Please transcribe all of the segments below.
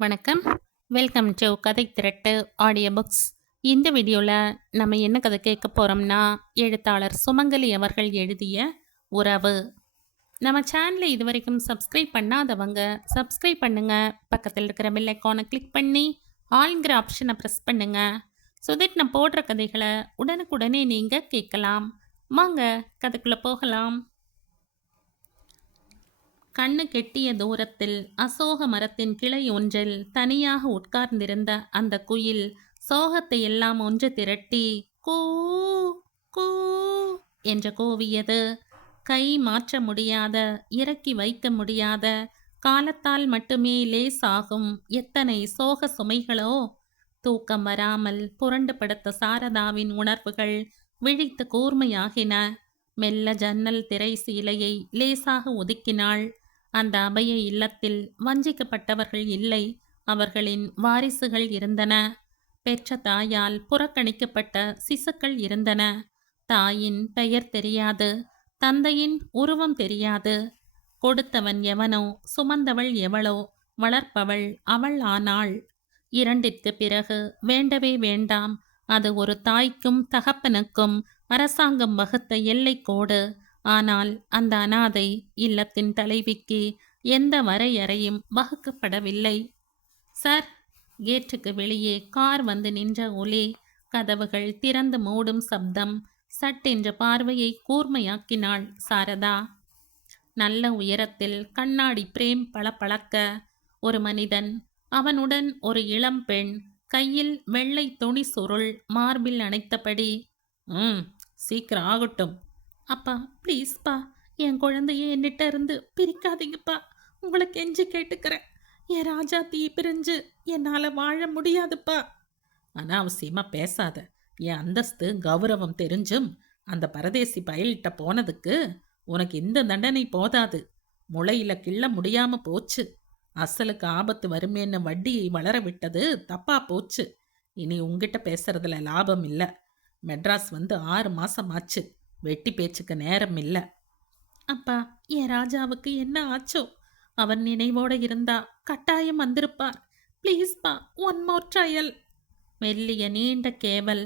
வணக்கம். Welcome to கதை திரட்டு audio books. இந்த வீடியோவில் நம்ம என்ன கதை கேட்க போகிறோம்னா, எழுத்தாளர் சுமங்கலி அவர்கள் எழுதிய உறவு. நம்ம சேனலை இது வரைக்கும் சப்ஸ்கிரைப் பண்ணாதவங்க சப்ஸ்கிரைப் பண்ணுங்க. பக்கத்தில் இருக்கிற பெல் ஐக்கானை கிளிக் பண்ணி ஆல்ங்கிற ஆப்ஷனை ப்ரெஸ் பண்ணுங்க. ஸோ தட் நான் போடுற கதைகளை உடனுக்குடனே நீங்கள் கேட்கலாம். வாங்க கதைக்குள்ளே போகலாம். கண்ணு கெட்டிய தூரத்தில் அசோக மரத்தின் கிளை ஒன்றில் தனியாக உட்கார்ந்திருந்த அந்த குயில் சோகத்தை எல்லாம் ஒன்று திரட்டி கூ கூ என்று கூவியது. கை மாற்ற முடியாத, இறக்கி வைக்க முடியாத, காலத்தால் மட்டுமே லேசாகும் எத்தனை சோக சுமைகளோ. தூக்கம் வராமல் புரண்டு படுத்த சாரதாவின் உணர்வுகள் விழித்து கூர்மையாகின. மெல்ல ஜன்னல் திரை சீலையை லேசாக ஒதுக்கினாள். அந்த அபய இல்லத்தில் வஞ்சிக்கப்பட்டவர்கள் இல்லை, அவர்களின் வாரிசுகள் இருந்தன. பெற்ற தாயால் புறக்கணிக்கப்பட்ட சிசுக்கள் இருந்தன. தாயின் பெயர் தெரியாது, தந்தையின் உருவம் தெரியாது. கொடுத்தவன் எவனோ, சுமந்தவள் எவளோ, வளர்ப்பவள் அவள் ஆனாள். இரண்டிற்கு பிறகு வேண்டவே வேண்டாம். அது ஒரு தாய்க்கும் தகப்பனுக்கும் அரசாங்கம் வகுத்த எல்லை கோடு. ஆனால் அந்த அனாதை இல்லத்தின் தலைவிக்கு எந்த வரையறையும் வகுக்கப்படவில்லை. சார், கேட்டுக்கு வெளியே கார் வந்து நின்ற ஒலி, கதவுகள் திறந்து மூடும் சப்தம். சட்டென்ற பார்வையை கூர்மையாக்கினாள் சாரதா. நல்ல உயரத்தில் கண்ணாடி பிரேம் பளபளக்க ஒரு மனிதன், அவனுடன் ஒரு இளம் பெண், கையில் வெள்ளை துணி சுருள், மார்பில் அணைத்தபடி. சீக்கிரம் ஆகட்டும். அப்பா ப்ளீஸ்ப்பா, என் குழந்தைய என்னிட்ட இருந்து பிரிக்காதீங்கப்பா, உங்களை கெஞ்சி கேட்டுக்கிறேன். என் ராஜா தீ பிரிஞ்சு என்னால் வாழ முடியாதுப்பா. அனாவசியமாக பேசாத. என் அந்தஸ்து கௌரவம் தெரிஞ்சும் அந்த பரதேசி பயலிட்ட போனதுக்கு உனக்கு இந்த தண்டனை போதாது. முளையில கிள்ள முடியாம போச்சு. அசலுக்கு ஆபத்து வருமேன்னு வட்டியை வளர விட்டது தப்பா போச்சு. இனி உங்ககிட்ட பேசுறதுல லாபம் இல்லை. மெட்ராஸ் வந்து 6 மாசம் ஆச்சு. வெட்டி பேச்சுக்கு நேரம் இல்லை. அப்பா, என் ராஜாவுக்கு என்ன ஆச்சோ? அவர் நினைவோடு இருந்தா கட்டாயம் வந்திருப்பார். ப்ளீஸ்ப்பா, ஒன் மோர் ட்ரையல். மெல்லிய நீண்ட கேவல்.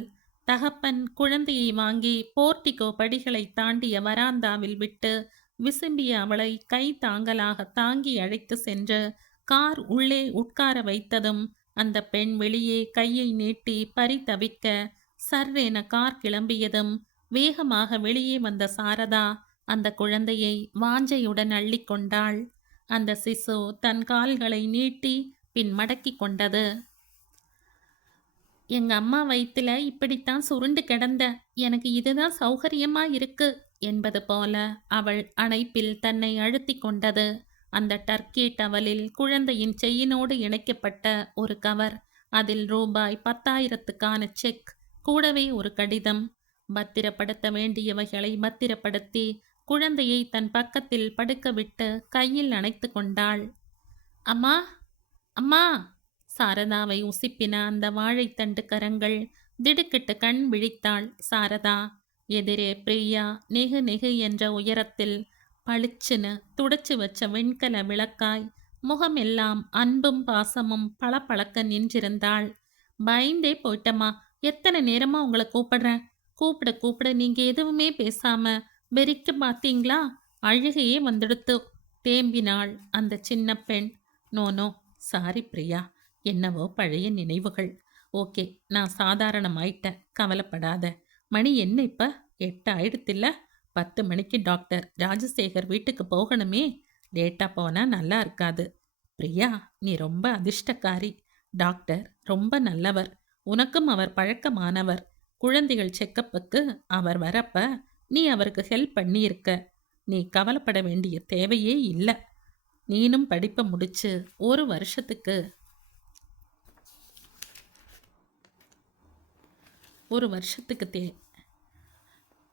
தகப்பன் குழந்தையை வாங்கி போர்ட்டிகோ படிகளை தாண்டிய வராந்தாவில் விட்டு விசும்பிய அவளை கை தாங்கலாக தாங்கி அழைத்து சென்று கார் உள்ளே உட்கார வைத்ததும் அந்த பெண் வெளியே கையை நீட்டி பறிதவிக்க சர்ரென கார் கிளம்பியதும் வேகமாக வெளியே வந்த சாரதா அந்த குழந்தையை வாஞ்சையுடன் அள்ளி கொண்டாள். அந்த சிசு தன் கால்களை நீட்டி பின் மடக்கி கொண்டது. எங்க அம்மா வயிற்றுல இப்படித்தான் சுருண்டு கிடந்த, எனக்கு இதுதான் சௌகரியமா இருக்கு என்பது போல அவள் அணைப்பில் தன்னை அழுத்தி கொண்டது. அந்த டர்க்கி டவலில் குழந்தையின் செயினோடு இணைக்கப்பட்ட ஒரு கவர், அதில் ரூபாய் 10,000க்கான செக், கூடவே ஒரு கடிதம். பத்திரப்படுத்த வேண்டியவைகளை பத்திரப்படுத்தி குழந்தையை தன் பக்கத்தில் படுக்க விட்டு கையில் அணைத்து கொண்டாள். அம்மா, அம்மா! சாரதாவை உசிப்பின அந்த வாழைத்தண்டு கரங்கள். திடுக்கிட்டு கண் விழித்தாள் சாரதா. எதிரே பிரியா நெகு நெகு என்ற உயரத்தில் பளிச்சுன்னு துடைச்சு வச்ச வெண்கல விளக்காய் முகமெல்லாம் அன்பும் பாசமும் பளபளக்க நின்றிருந்தாள். பயந்தே போயிட்டம்மா, எத்தனை நேரமா உங்களை கூப்பிடுறேன். கூப்பிட கூப்பிட நீங்க எதுவுமே பேசாம வெறிக்க பார்த்தீங்களா? அழுகையே வந்துடுத்து தேம்பினாள் அந்த சின்ன பெண். நோ, சாரி பிரியா, என்னவோ பழைய நினைவுகள். ஓகே, நான் சாதாரணமாயிட்டேன், கவலைப்படாத. மணி என்ன இப்ப? 8 ஆயிடுத்தில்ல? 10 மணிக்கு டாக்டர் ராஜசேகர் வீட்டுக்கு போகணுமே. லேட்டாக போனால் நல்லா இருக்காது. பிரியா, நீ ரொம்ப அதிர்ஷ்டக்காரி. டாக்டர் ரொம்ப நல்லவர். உனக்கும் அவர் பழக்கமானவர். குழந்தைகள் செக்கப்புக்கு அவர் வரப்ப நீ அவருக்கு ஹெல்ப் பண்ணியிருக்க. நீ கவலைப்பட வேண்டிய தேவையே இல்லை. நீனும் படிப்பை முடிச்சு ஒரு வருஷத்துக்கு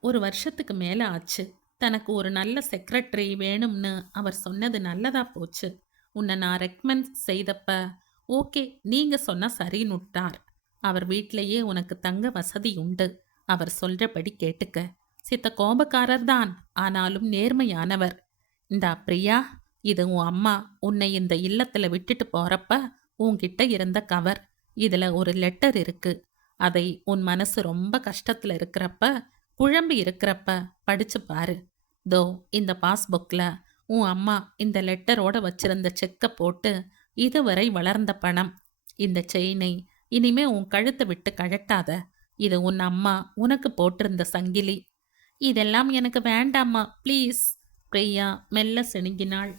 ஒரு வருஷத்துக்கு மேலே ஆச்சு. தனக்கு ஒரு நல்ல செக்ரட்டரி வேணும்னு அவர் சொன்னது நல்லதா போச்சு. உன்னை நான் ரெக்கமெண்ட் செய்தப்ப ஓகே, நீங்கள் சொன்னால் சரின்னுட்டார். அவர் வீட்டிலையே உனக்கு தங்க வசதி உண்டு. அவர் சொல்கிறபடி கேட்டுக்க. சித்த கோபக்காரர் தான், ஆனாலும் நேர்மையானவர். இந்தா பிரியா, இது உன் அம்மா உன்னை இந்த இல்லத்தில் விட்டுட்டு போகிறப்ப உன்கிட்ட இருந்த கவர். இதுல ஒரு லெட்டர் இருக்கு. அதை உன் மனசு ரொம்ப கஷ்டத்துல இருக்கிறப்ப, குழம்பி இருக்கிறப்ப படிச்சு பாரு. தோ இந்த பாஸ்புக்ல உன் அம்மா இந்த லெட்டரோட வச்சிருந்த செக்க போட்டு இதுவரை வளர்ந்த பணம். இந்த செயினை இனிமே உன் கழுத்தை விட்டு கழட்டாத. இது உன் அம்மா உனக்கு போட்டிருந்த சங்கிலி. இதெல்லாம் எனக்கு வேண்டாம்மா, ப்ளீஸ். பிரியா மெல்ல சிணுங்கினாள்.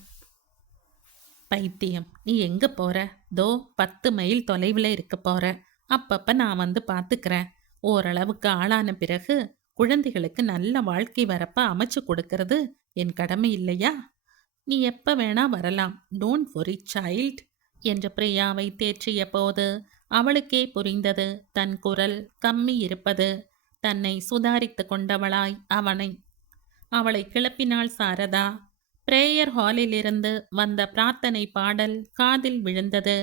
பைத்தியம், நீ எங்க போற? தோ 10 மைல் தொலைவில் இருக்க போற. அப்பப்ப நான் வந்து பார்த்துக்கிறேன். ஓரளவுக்கு ஆளான பிறகு குழந்தைகளுக்கு நல்ல வாழ்க்கை வரப்ப அமைச்சு கொடுக்கறது என் கடமை இல்லையா? நீ எப்ப வேணா வரலாம். டோன்ட் worry சைல்ட் என்று பிரியாவை தேற்றிய போது அவளுக்கே புரிந்தது தன் குரல் கம்மி இருப்பது. தன்னை சுதாரித்து கொண்டவளாய் அவளை கிளப்பினாள் சாரதா. பிரேயர் ஹாலிலிருந்து வந்த பிரார்த்தனை பாடல் காதில் விழுந்தது.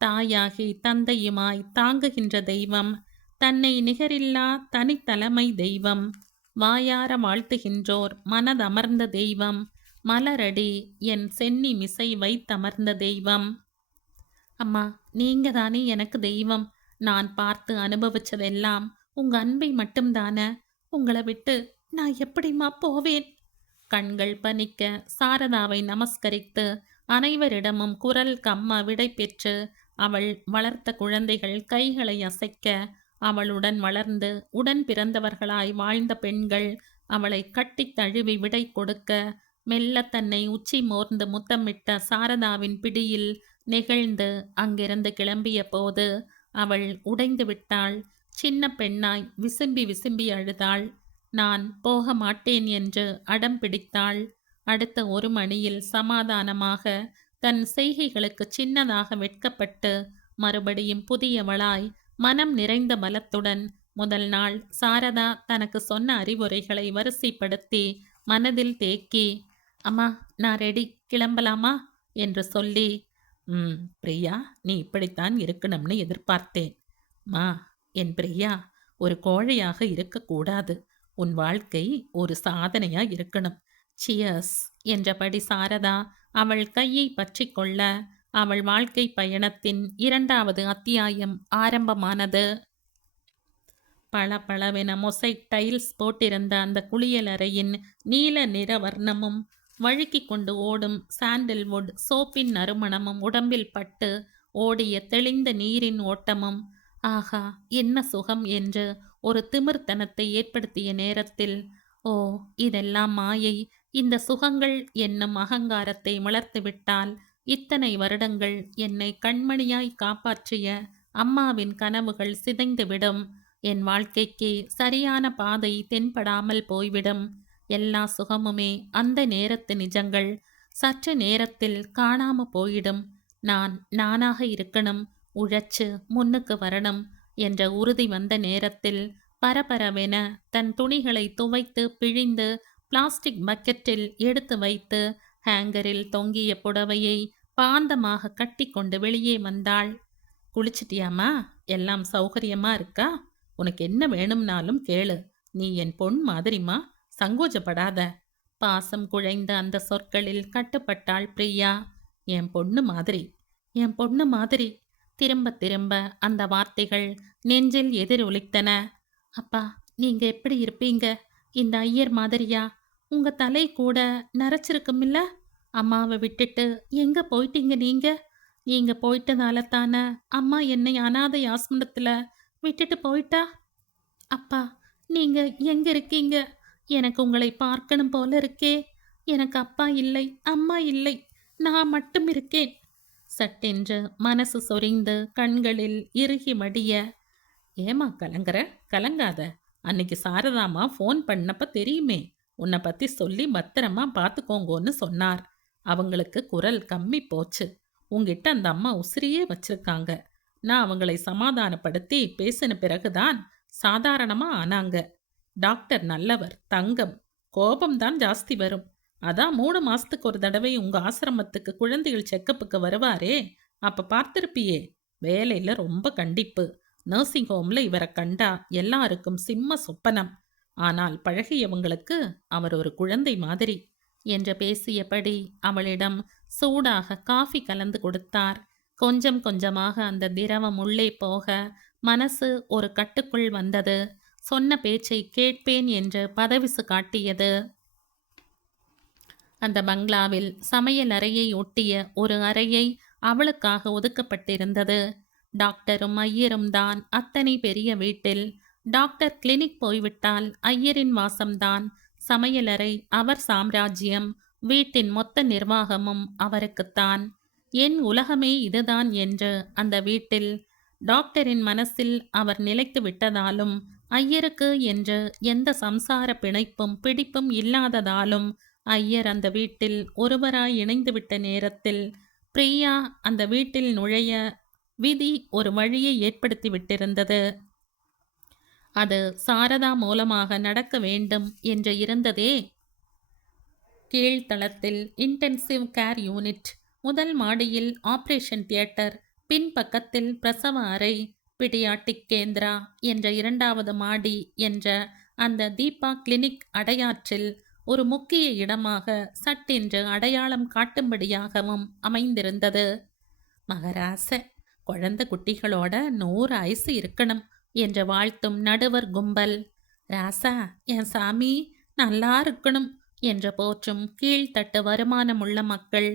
தாயாகி தந்தையுமாய் தாங்குகின்ற தெய்வம், தன்னை நிகரில்லா தனித்தலைமை தெய்வம், வாயார வாழ்த்துகின்றோர் மனதமர்ந்த தெய்வம், மலரடி என் சென்னி மிசை வைத்தமர்ந்த தெய்வம். அம்மா, நீங்க தானே எனக்கு தெய்வம். நான் பார்த்து அனுபவிச்சதெல்லாம் உங்க அன்பை மட்டும்தானே. உங்களை விட்டு நான் எப்படிம்மா போவேன்? கண்கள் பனிக்க சாரதாவை நமஸ்கரித்து அனைவரிடமும் குரல் கம்ம விடை பெற்று அவள் வளர்த்த குழந்தைகள் கைகளை அசைக்க, அவளுடன் வளர்ந்து உடன் பிறந்தவர்களாய் வாழ்ந்த பெண்கள் அவளை கட்டித் தழுவி விடை கொடுக்க, மெல்ல தன்னை உச்சி மோர்ந்து முத்தமிட்ட சாரதாவின் பிடியில் நெகிழ்ந்து அங்கிருந்து கிளம்பிய போது அவள் உடைந்து விட்டாள். சின்ன பெண்ணாய் விசும்பி விசும்பி அழுதாள். நான் போக மாட்டேன் என்று அடம் பிடித்தாள். அடுத்த 1 மணியில் சமாதானமாக, தன் செய்கைகளுக்கு சின்னதாக வெட்கப்பட்டு மறுபடியும் புதியவளாய் மனம் நிறைந்த பலத்துடன் முதல் நாள் சாரதா தனக்கு சொன்ன அறிவுரைகளை வரிசைப்படுத்தி மனதில் தேக்கி, அம்மா நான் ரெடி, கிளம்பலாமா என்று சொல்லி, பிரியா, நீ இப்படித்தான் இருக்கணும்னு எதிர்பார்த்தேன். மா, என் பிரியா, ஒரு கோழையாக இருக்கக்கூடாது. உன் வாழ்க்கை ஒரு சாதனையா இருக்கணும். சியர்ஸ் என்றபடி சாரதா அவள் கையை பற்றி கொள்ள அவள் வாழ்க்கை பயணத்தின் 2வது அத்தியாயம் ஆரம்பமானது. பளபளவென மொசைக் டைல்ஸ் போட்டிருந்த அந்த குளியலறையின் நீல நிற வர்ணமும் வழுக்கிக் கொண்டு ஓடும் சாண்டில்வுட் சோப்பின் நறுமணமும் உடம்பில் பட்டு ஓடிய தெளிந்த நீரின் ஓட்டமும் ஆகா என்ன சுகம் என்று ஒரு திமிர்த்தனத்தை ஏற்படுத்திய நேரத்தில், ஓ இதெல்லாம் மாயை, இந்த சுகங்கள் என்னும் அகங்காரத்தை வளர்த்துவிட்டால் இத்தனை வருடங்கள் என்னை கண்மணியாய் காப்பாற்றிய அம்மாவின் கனவுகள் சிதைந்துவிடும். என் வாழ்க்கைக்கு சரியான பாதை தென்படாமல் போய்விடும். எல்லா சுகமுமே அந்த நேரத்து நிஜங்கள். சற்று நேரத்தில் காணாம போயிடும். நான் நானாக இருக்கணும், உழைச்சு முன்னுக்கு வரணும் என்ற உறுதி வந்த நேரத்தில் பரபரவென தன் துணிகளை துவைத்து பிழிந்து பிளாஸ்டிக் பக்கெட்டில் எடுத்து வைத்து ஹேங்கரில் தொங்கிய புடவையை பாந்தமாக கட்டி கொண்டு வெளியே வந்தாள். குளிச்சிட்டியாமா? எல்லாம் சௌகரியமா இருக்கா? உனக்கு என்ன வேணும்னாலும் கேளு. நீ என் பொன் மாதிரிமா, சங்கோஜப்படாத. பாசம் குழைந்த அந்த சொற்களில் கட்டுப்பட்டாள் பிரியா. என் பொண்ணு மாதிரி, என் பொண்ணு மாதிரி. திரும்ப திரும்ப அந்த வார்த்தைகள் நெஞ்சில் எதிரொலித்தன. அப்பா, நீங்க எப்படி இருப்பீங்க? இந்த ஐயர் மாதிரியா? உங்க தலை கூட நரைச்சிருக்குமில்ல? அம்மாவை விட்டுட்டு எங்க போயிட்டீங்க நீங்க? நீங்க போயிட்டதால தானே அம்மா என்னை அனாதை ஆசிரமத்துல விட்டுட்டு போயிட்டா. அப்பா, நீங்க எங்க இருக்கீங்க? எனக்கு உங்களை பார்க்கணும் போல இருக்கே. எனக்கு அப்பா இல்லை, அம்மா இல்லை, நான் மட்டும் இருக்கேன். சட்டென்று மனசு சொரிந்து கண்களில் இறுகி மடிய, ஏமா கலங்குற? கலங்காத. அன்னைக்கு சாரதாமா ஃபோன் பண்ணப்ப தெரியுமே, உன்னை பத்தி சொல்லி பத்திரமா பார்த்துக்கோங்கன்னு சொன்னார். அவங்களுக்கு குரல் கம்மி போச்சு. உங்ககிட்ட அந்த அம்மா உசிரியே வச்சிருக்காங்க. நான் அவங்களை சமாதானப்படுத்தி பேசின பிறகுதான் சாதாரணமா ஆனாங்க. டாக்டர் நல்லவர், தங்கம். கோபம்தான் ஜாஸ்தி வரும். அதான் 3 மாசத்துக்கு ஒரு தடவை உங்க ஆசிரமத்துக்கு குழந்தைகள் செக்கப்புக்கு வருவாரே, அப்ப பார்த்திருப்பியே. வேலையில ரொம்ப கண்டிப்பு. நர்சிங் ஹோம்ல இவரை கண்டா எல்லாருக்கும் சிம்ம சொப்பனம். ஆனால் பழகியவங்களுக்கு அவர் ஒரு குழந்தை மாதிரி என்று பேசியபடி அவளிடம் சூடாக காஃபி கலந்து கொடுத்தார். கொஞ்சம் கொஞ்சமாக அந்த திரவம் உள்ளே போக மனசு ஒரு கட்டுக்குள் வந்தது. சொன்ன பேச்சை கேட்பேன் என்று பதவிசு காட்டியது. அந்த பங்களாவில் சமையல் அறையை ஒட்டிய ஒரு அறையை அவளுக்காக ஒதுக்கப்பட்டிருந்தது. டாக்டரும் ஐயரும் தான் அத்தனை பெரிய வீட்டில். டாக்டர் கிளினிக் போய்விட்டால் ஐயரின் வாசம்தான். சமையலறை அவர் சாம்ராஜ்யம். வீட்டின் மொத்த நிர்வாகமும் அவருக்குத்தான். என் உலகமே இதுதான் என்று அந்த வீட்டில் டாக்டரின் மனசில் அவர் நிலைத்து விட்டதாலும், ஐயருக்கு என்று எந்த சம்சார பிணைப்பும் பிடிப்பும் இல்லாததாலும், ஐயர் அந்த வீட்டில் ஒருவராய் இணைந்துவிட்ட நேரத்தில் பிரியா அந்த வீட்டில் நுழைய விதி ஒரு வழியை ஏற்படுத்தி விட்டிருந்தது. அது சாரதா மூலமாக நடக்க வேண்டும் என்று இருந்ததே. கீழ்த்தளத்தில் இன்டென்சிவ் கேர் யூனிட், முதல் மாடியில் ஆபரேஷன் தியேட்டர், பின்பக்கத்தில் பிரசவ அறை, பிடியாட்டிக் கேந்திரா என்ற இரண்டாவது மாடி என்ற அந்த தீபா கிளினிக் அடையாற்றில் ஒரு முக்கிய இடமாக சட்டென்று அடையாளம் காட்டும்படியாகவும் அமைந்திருந்தது. மகராச குழந்தை குட்டிகளோட 100 ஆயுசு இருக்கணும் என்று வாழ்த்தும் நடுவர் கும்பல். ராசா என் சாமி நல்லா இருக்கணும் என்று போற்றும் கீழ்த்தட்டு வருமானமுள்ள மக்கள்.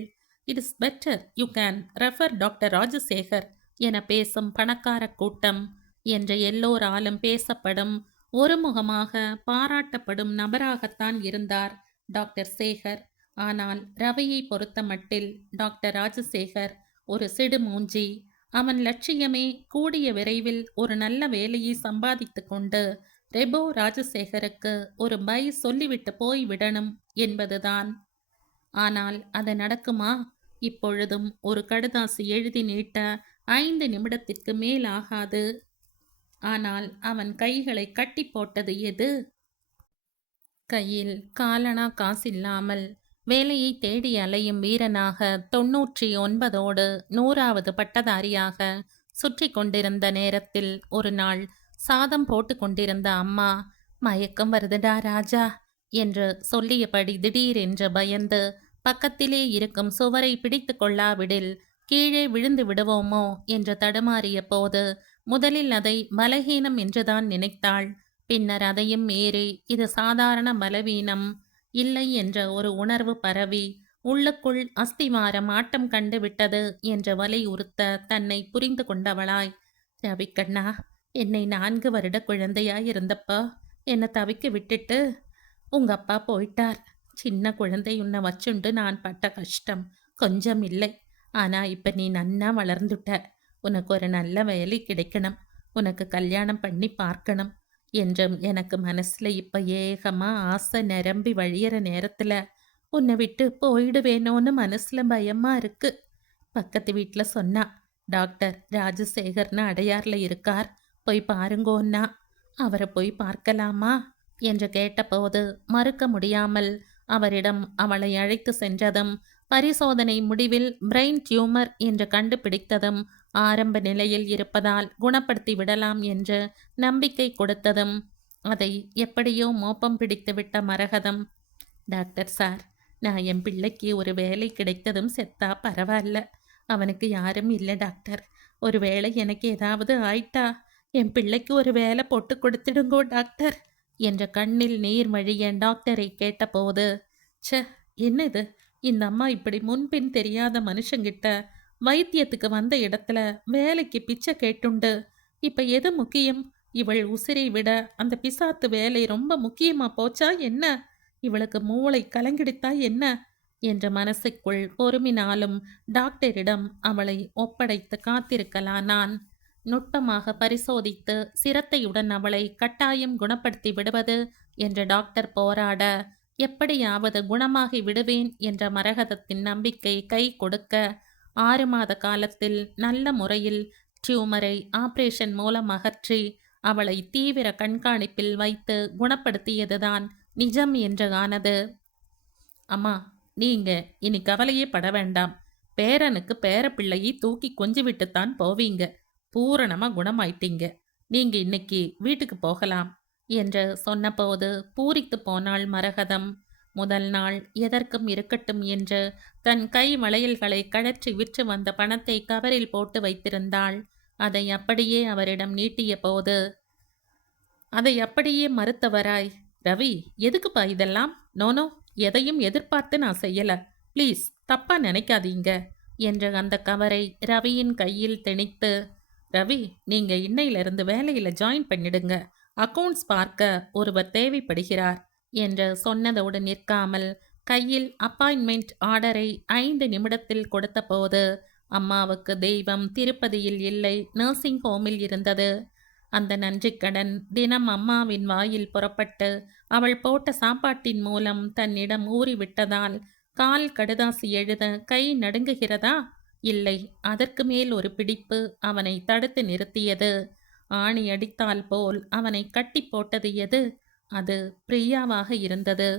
It is better you can refer doctor Rajasekar என பேசும் பணக்கார கூட்டம் என்று எல்லோராலும் பேசப்படும் ஒருமுகமாக பாராட்டப்படும் நபராகத்தான் இருந்தார் டாக்டர் சேகர். ஆனால் ரவியை பொறுத்த மட்டில் டாக்டர் ராஜசேகர் ஒரு சிடுமூஞ்சி. அவன் லட்சியமே கூடிய விரைவில் ஒரு நல்ல வேலையை சம்பாதித்து கொண்டு ரெபோ ராஜசேகருக்கு ஒரு பை சொல்லிவிட்டு போய்விடணும் என்பதுதான். ஆனால் அது நடக்குமா? இப்பொழுதும் ஒரு கடுதாசு எழுதி நீட்ட 5 நிமிடத்திற்கு மேல் ஆகாது. ஆனால் அவன் கைகளை கட்டி போட்டது எது? கையில் காலணா காசில்லாமல் வேலையை தேடி அலையும் வீரனாக 99ஓடு 100வது பட்டதாரியாக சுற்றி கொண்டிருந்த நேரத்தில் ஒரு நாள் சாதம் போட்டு கொண்டிருந்த அம்மா, மயக்கம் வருதுடா ராஜா என்று சொல்லியபடி திடீரென்று பயந்து பக்கத்திலே இருக்கும் சுவரை பிடித்து கொள்ளாவிடில் கீழே விழுந்து விடுவோமோ என்று தடுமாறிய போது முதலில் அதை பலகீனம் என்றுதான் நினைத்தாள். பின்னர் அதையும் மீறி இது சாதாரண பலவீனம் இல்லை என்ற ஒரு உணர்வு பரவி உள்ளுக்குள் அஸ்திவாரம் ஆட்டம் கண்டு விட்டது என்ற வலியுறுத்த தன்னை புரிந்து கொண்டவளாய், ரவிக்கண்ணா, என்னை 4 வருட குழந்தையாய் இருந்தப்ப என்னை தவிக்க விட்டுட்டு உங்க அப்பா போயிட்டார். சின்ன குழந்தை உன்னை வச்சுண்டு நான் பட்ட கஷ்டம் கொஞ்சம் இல்லை. ஆனா இப்ப நீ நன்னா வளர்ந்துட்ட. உனக்கு ஒரு நல்ல வேலை கிடைக்கணும், உனக்கு கல்யாணம் பண்ணி பார்க்கணும் என்றும் எனக்கு மனசுல இப்ப ஏகமா ஆசை நிரம்பி வழியிற நேரத்துல உன்னை விட்டு போயிடுவேனோன்னு மனசுல பயமா இருக்கு. பக்கத்து வீட்டுல சொன்னா, டாக்டர் ராஜசேகர்னு அடையார்ல இருக்கார், போய் பாருங்கோன்னா. அவரை போய் பார்க்கலாமா என்று கேட்டபோது மறுக்க முடியாமல் அவரிடம் அவளை அழைத்து சென்றதும், பரிசோதனை முடிவில் பிரெயின் டியூமர் என்று கண்டுபிடித்ததும், ஆரம்ப நிலையில் இருப்பதால் குணப்படுத்தி விடலாம் என்று நம்பிக்கை கொடுத்ததும், அதை எப்படியோ மோப்பம் பிடித்துவிட்ட மரகதம், டாக்டர் சார், நான் என் பிள்ளைக்கு ஒரு வேலை கிடைத்ததும் செத்தா பரவாயில்ல. அவனுக்கு யாரும் இல்லை டாக்டர். ஒரு வேளை எனக்கு ஏதாவது ஆயிட்டா என் பிள்ளைக்கு ஒரு வேலை போட்டு கொடுத்துடுங்கோ டாக்டர் என்ற கண்ணில் நீர் வழிய டாக்டரை கேட்டபோது, ச்சே, என்னது இந்த அம்மா இப்படி முன்பின் தெரியாத மனுஷங்கிட்ட வைத்தியத்துக்கு வந்த இடத்துல வேலைக்கு பிச்சை கேட்டுண்டு இப்ப எது முக்கியம்? இவள் உசிரை விட அந்த பிசாத்து வேலை ரொம்ப முக்கியமா போச்சா என்ன? இவளுக்கு மூளை கலங்கிடுத்தா என்ன என்ற மனசுக்குள் பொறுமினாலும் டாக்டரிடம் அவளை ஒப்படைத்து காத்திருக்கலானான். நுட்பமாக பரிசோதித்து சிரத்தையுடன் அவளை கட்டாயம் குணப்படுத்தி விடுவது என்ற டாக்டர் போராட, எப்படியாவது குணமாகி விடுவேன் என்ற மரகதத்தின் நம்பிக்கை கை கொடுக்க 6 மாத காலத்தில் நல்ல முறையில் டியூமரை ஆபரேஷன் மூலம் அகற்றி அவளை தீவிர கண்காணிப்பில் வைத்து குணப்படுத்தியதுதான் நிஜம் என்று ஆனது. அம்மா, நீங்க இனி கவலையே பட வேண்டாம். பேரனுக்கு பேரப்பிள்ளையை தூக்கி கொஞ்சி விட்டுத்தான் போவீங்க. பூரணமா குணமாயிட்டீங்க. நீங்க இன்னைக்கு வீட்டுக்கு போகலாம் என்று சொன்னபோது பூரித்து போனாள் மரகதம். முதல் நாள் எதற்கும் இருக்கட்டும் என்று தன் கை வளையல்களை கழற்றி விற்று வந்த பணத்தை கவரில் போட்டு வைத்திருந்தாள். அதை அப்படியே அவரிடம் நீட்டிய போது அதை அப்படியே மறுத்தவராய், ரவி, எதுக்குப்பா இதெல்லாம்? நோனோ, எதையும் எதிர்பார்த்து நான் செய்யல. ப்ளீஸ் தப்பா நினைக்காதீங்க என்ற அந்த கவரை ரவியின் கையில் திணித்து, ரவி, நீங்க இன்னையிலிருந்து வேலையில ஜாயின் பண்ணிடுங்க. அக்கவுண்ட்ஸ் பார்க்க ஒருவர் தேவைப்படுகிறார் என்று சொன்னதோடு நிற்காமல் கையில் அப்பாயின்மெண்ட் ஆர்டரை 5 நிமிடத்தில் கொடுத்தபோது அம்மாவுக்கு தெய்வம் திருப்பதியில் இல்லை, நர்சிங் ஹோமில் இருந்தது. அந்த நன்றிக்கடன் தினம் அம்மாவின் வாயில் புறப்பட்டு அவள் போட்ட சாப்பாட்டின் மூலம் தன்னிடம் ஊறிவிட்டதால் கால் கடுதாசி எழுத கை நடுங்குகிறதா? இல்லை, அதற்கு மேல் ஒரு பிடிப்பு அவனை தடுத்து நிறுத்தியது. ஆணி அடித்தால் போல் அவனை கட்டி போட்டது எது? அது பிரியாவாக இருந்தது.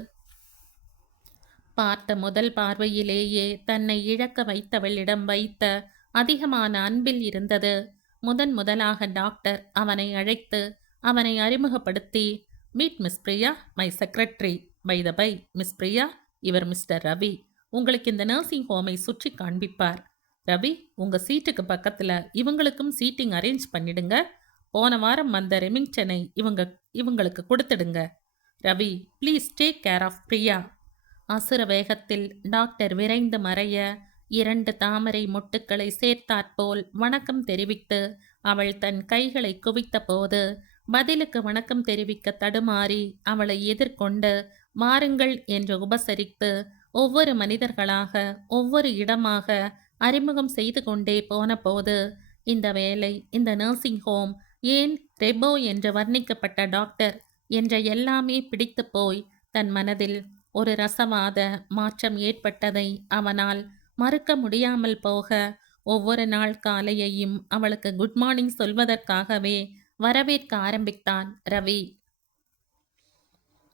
பார்த்த முதல் பார்வையிலேயே தன்னை இழக்க வைத்தவளிடம் வைத்த அதிகமான அன்பில் இருந்தது. முதலாக டாக்டர் அவனை அழைத்து அவனை அறிமுகப்படுத்தி, meet miss Priya, my secretary. By the by miss Priya, இவர் மிஸ்டர் ரவி. உங்களுக்கு இந்த நர்சிங் ஹோமை சுற்றி காண்பிப்பார். ரவி, உங்க சீட்டுக்கு பக்கத்துல இவங்களுக்கும் சீட்டிங் அரேஞ்ச் பண்ணிடுங்க. போன வாரம் வந்த ரெமிங்டனை இவங்களுக்கு கொடுத்துடுங்க. Ravi, please take care of Priya. அசுர வேகத்தில் டாக்டர் விரைந்து மறைய 2 தாமரை மொட்டுக்களை சேர்த்தாற்போல் வணக்கம் தெரிவித்து அவள் தன் கைகளை குவித்த போது பதிலுக்கு வணக்கம் தெரிவிக்க தடுமாறி அவளை எதிர்கொண்டு வாருங்கள் என்று உபசரித்து ஒவ்வொரு மனிதர்களாக ஒவ்வொரு இடமாக அறிமுகம் செய்து கொண்டே போன போது இந்த வேலை, இந்த நர்சிங் ஹோம், ஏன் ரெபோ என்று வர்ணிக்கப்பட்ட டாக்டர் என்ற எல்லாமே பிடித்து போய் தன் மனதில் ஒரு ரசவாத மாற்றம் ஏற்பட்டதை அவனால் மறுக்க முடியாமல் போக ஒவ்வொரு நாள் காலையையும் அவளுக்கு குட் மார்னிங் சொல்வதற்காகவே வரவேற்க ஆரம்பித்தான் ரவி.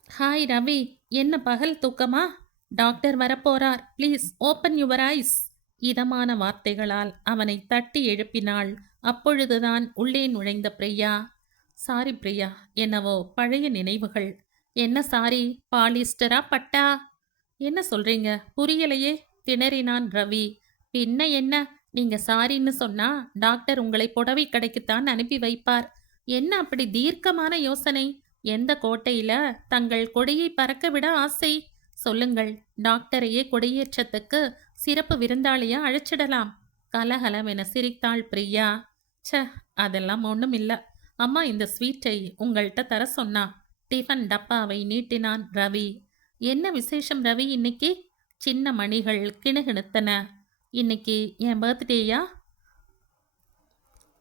ஹாய் ரவி, என்ன பகல் தூக்கமா? டாக்டர் வரப்போறார், ப்ளீஸ் ஓப்பன் யுவர் ஐஸ். இதமான வார்த்தைகளால் அவனை தட்டி எழுப்பினாள். அப்பொழுதுதான் உள்ளே நுழைந்த பிரியா. சாரி பிரியா, என்னவோ பழைய நினைவுகள். என்ன சாரி, பாலிஸ்டரா பட்டா? என்ன சொல்றீங்க, புரியலையே திணறினான் ரவி. பின்ன என்ன, நீங்க சாரின்னு சொன்னா டாக்டர் உங்களை புடவை கடைக்குத்தான் அனுப்பி வைப்பார். என்ன அப்படி தீர்க்கமான யோசனை? எந்த கோட்டையில தங்கள் கொடியை பறக்க விட ஆசை? சொல்லுங்கள், டாக்டரையே கொடியேற்றத்துக்கு சிறப்பு விருந்தாளியா அழைச்சிடலாம். கலகலவென சிரித்தாள் பிரியா. ச்ச, அதெல்லாம் ஒண்ணும் இல்ல. அம்மா இந்த ஸ்வீட்டை உங்கள்கிட்ட தர சொன்னா. டிஃபன் டப்பாவை நீட்டினான் ரவி. என்ன விசேஷம் ரவி இன்னைக்கு? சின்ன மணிகள் கிணுகிணுத்தன. இன்னைக்கு என் பர்த்டேயா?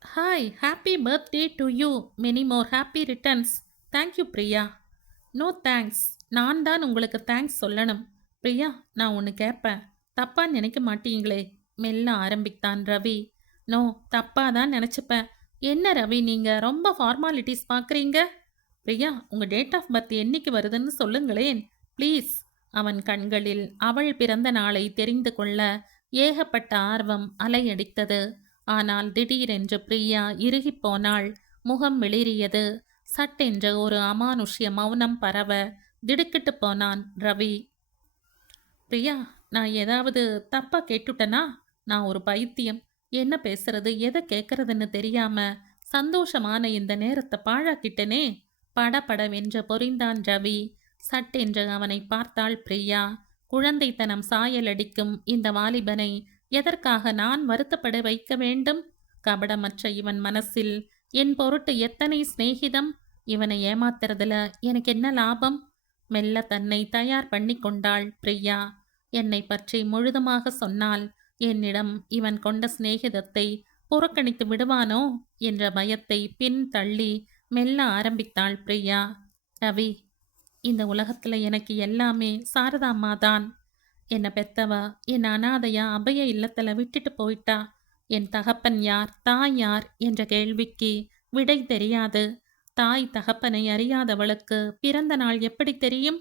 Hi, happy birthday to you, many more happy returns. Thank you Priya. No thanks, நான் தான் உங்களுக்கு தேங்க்ஸ் சொல்லணும். பிரியா, நான் ஒன்று கேட்பேன், தப்பா நினைக்க மாட்டீங்களே? மெல்ல ஆரம்பித்தான் ரவி. நோ, தப்பா தான் நினச்சிப்பேன். என்ன ரவி, நீங்கள் ரொம்ப ஃபார்மாலிட்டிஸ் பார்க்குறீங்க? பிரியா, உங்கள் டேட் ஆஃப் பர்த் என்னைக்கு வருதுன்னு சொல்லுங்களேன் ப்ளீஸ். அவன் கண்களில் அவள் பிறந்த நாளை தெரிந்து கொள்ள ஏகப்பட்ட ஆர்வம் அலையடித்தது. ஆனால் திடீரென்று பிரியா இறுகிப்போனாள். முகம் வெளிரியது. சட்டென்று ஒரு அமானுஷ்ய மௌனம் பரவ திடுக்கிட்டு போனான் ரவி. பிரியா, நான் ஏதாவது தப்பா கேட்டுட்டனா? நான் ஒரு பைத்தியம். என்ன பேசுறது, எதை கேட்கறதுன்னு தெரியாம சந்தோஷமான இந்த நேரத்தை பாழாக்கிட்டனே. படபடவென்று பொறிந்தான் ரவி. சட்டென்று அவனை பார்த்தாள் பிரியா. குழந்தைத்தனம் சாயலடிக்கும் இந்த வாலிபனை எதற்காக நான் வருத்தப்பட வைக்க வேண்டும்? கபடமற்ற இவன் மனசில் என் பொருட்டு எத்தனை சிநேகிதம். இவனை ஏமாத்துறதுல எனக்கு என்ன லாபம்? மெல்ல தன்னை தயார் பண்ணி கொண்டாள் பிரியா. என்னை பற்றி முழுதுமாக சொன்னால் என்னிடம் இவன் கொண்ட சிநேகிதத்தை புறக்கணித்து விடுவானோ என்ற பயத்தை பின் தள்ளி மெல்ல ஆரம்பித்தாள் பிரியா. ரவி, இந்த உலகத்துல எனக்கு எல்லாமே சாரதாம்மா தான். என்னை பெத்தவ என் அனாதையா அபய இல்லத்துல விட்டுட்டு போயிட்டா. என் தகப்பன் யார், தாய் யார் என்ற கேள்விக்கு விடை தெரியாது. தாய் தகப்பனை அறியாதவளுக்கு பிறந்த நாள் எப்படி தெரியும்?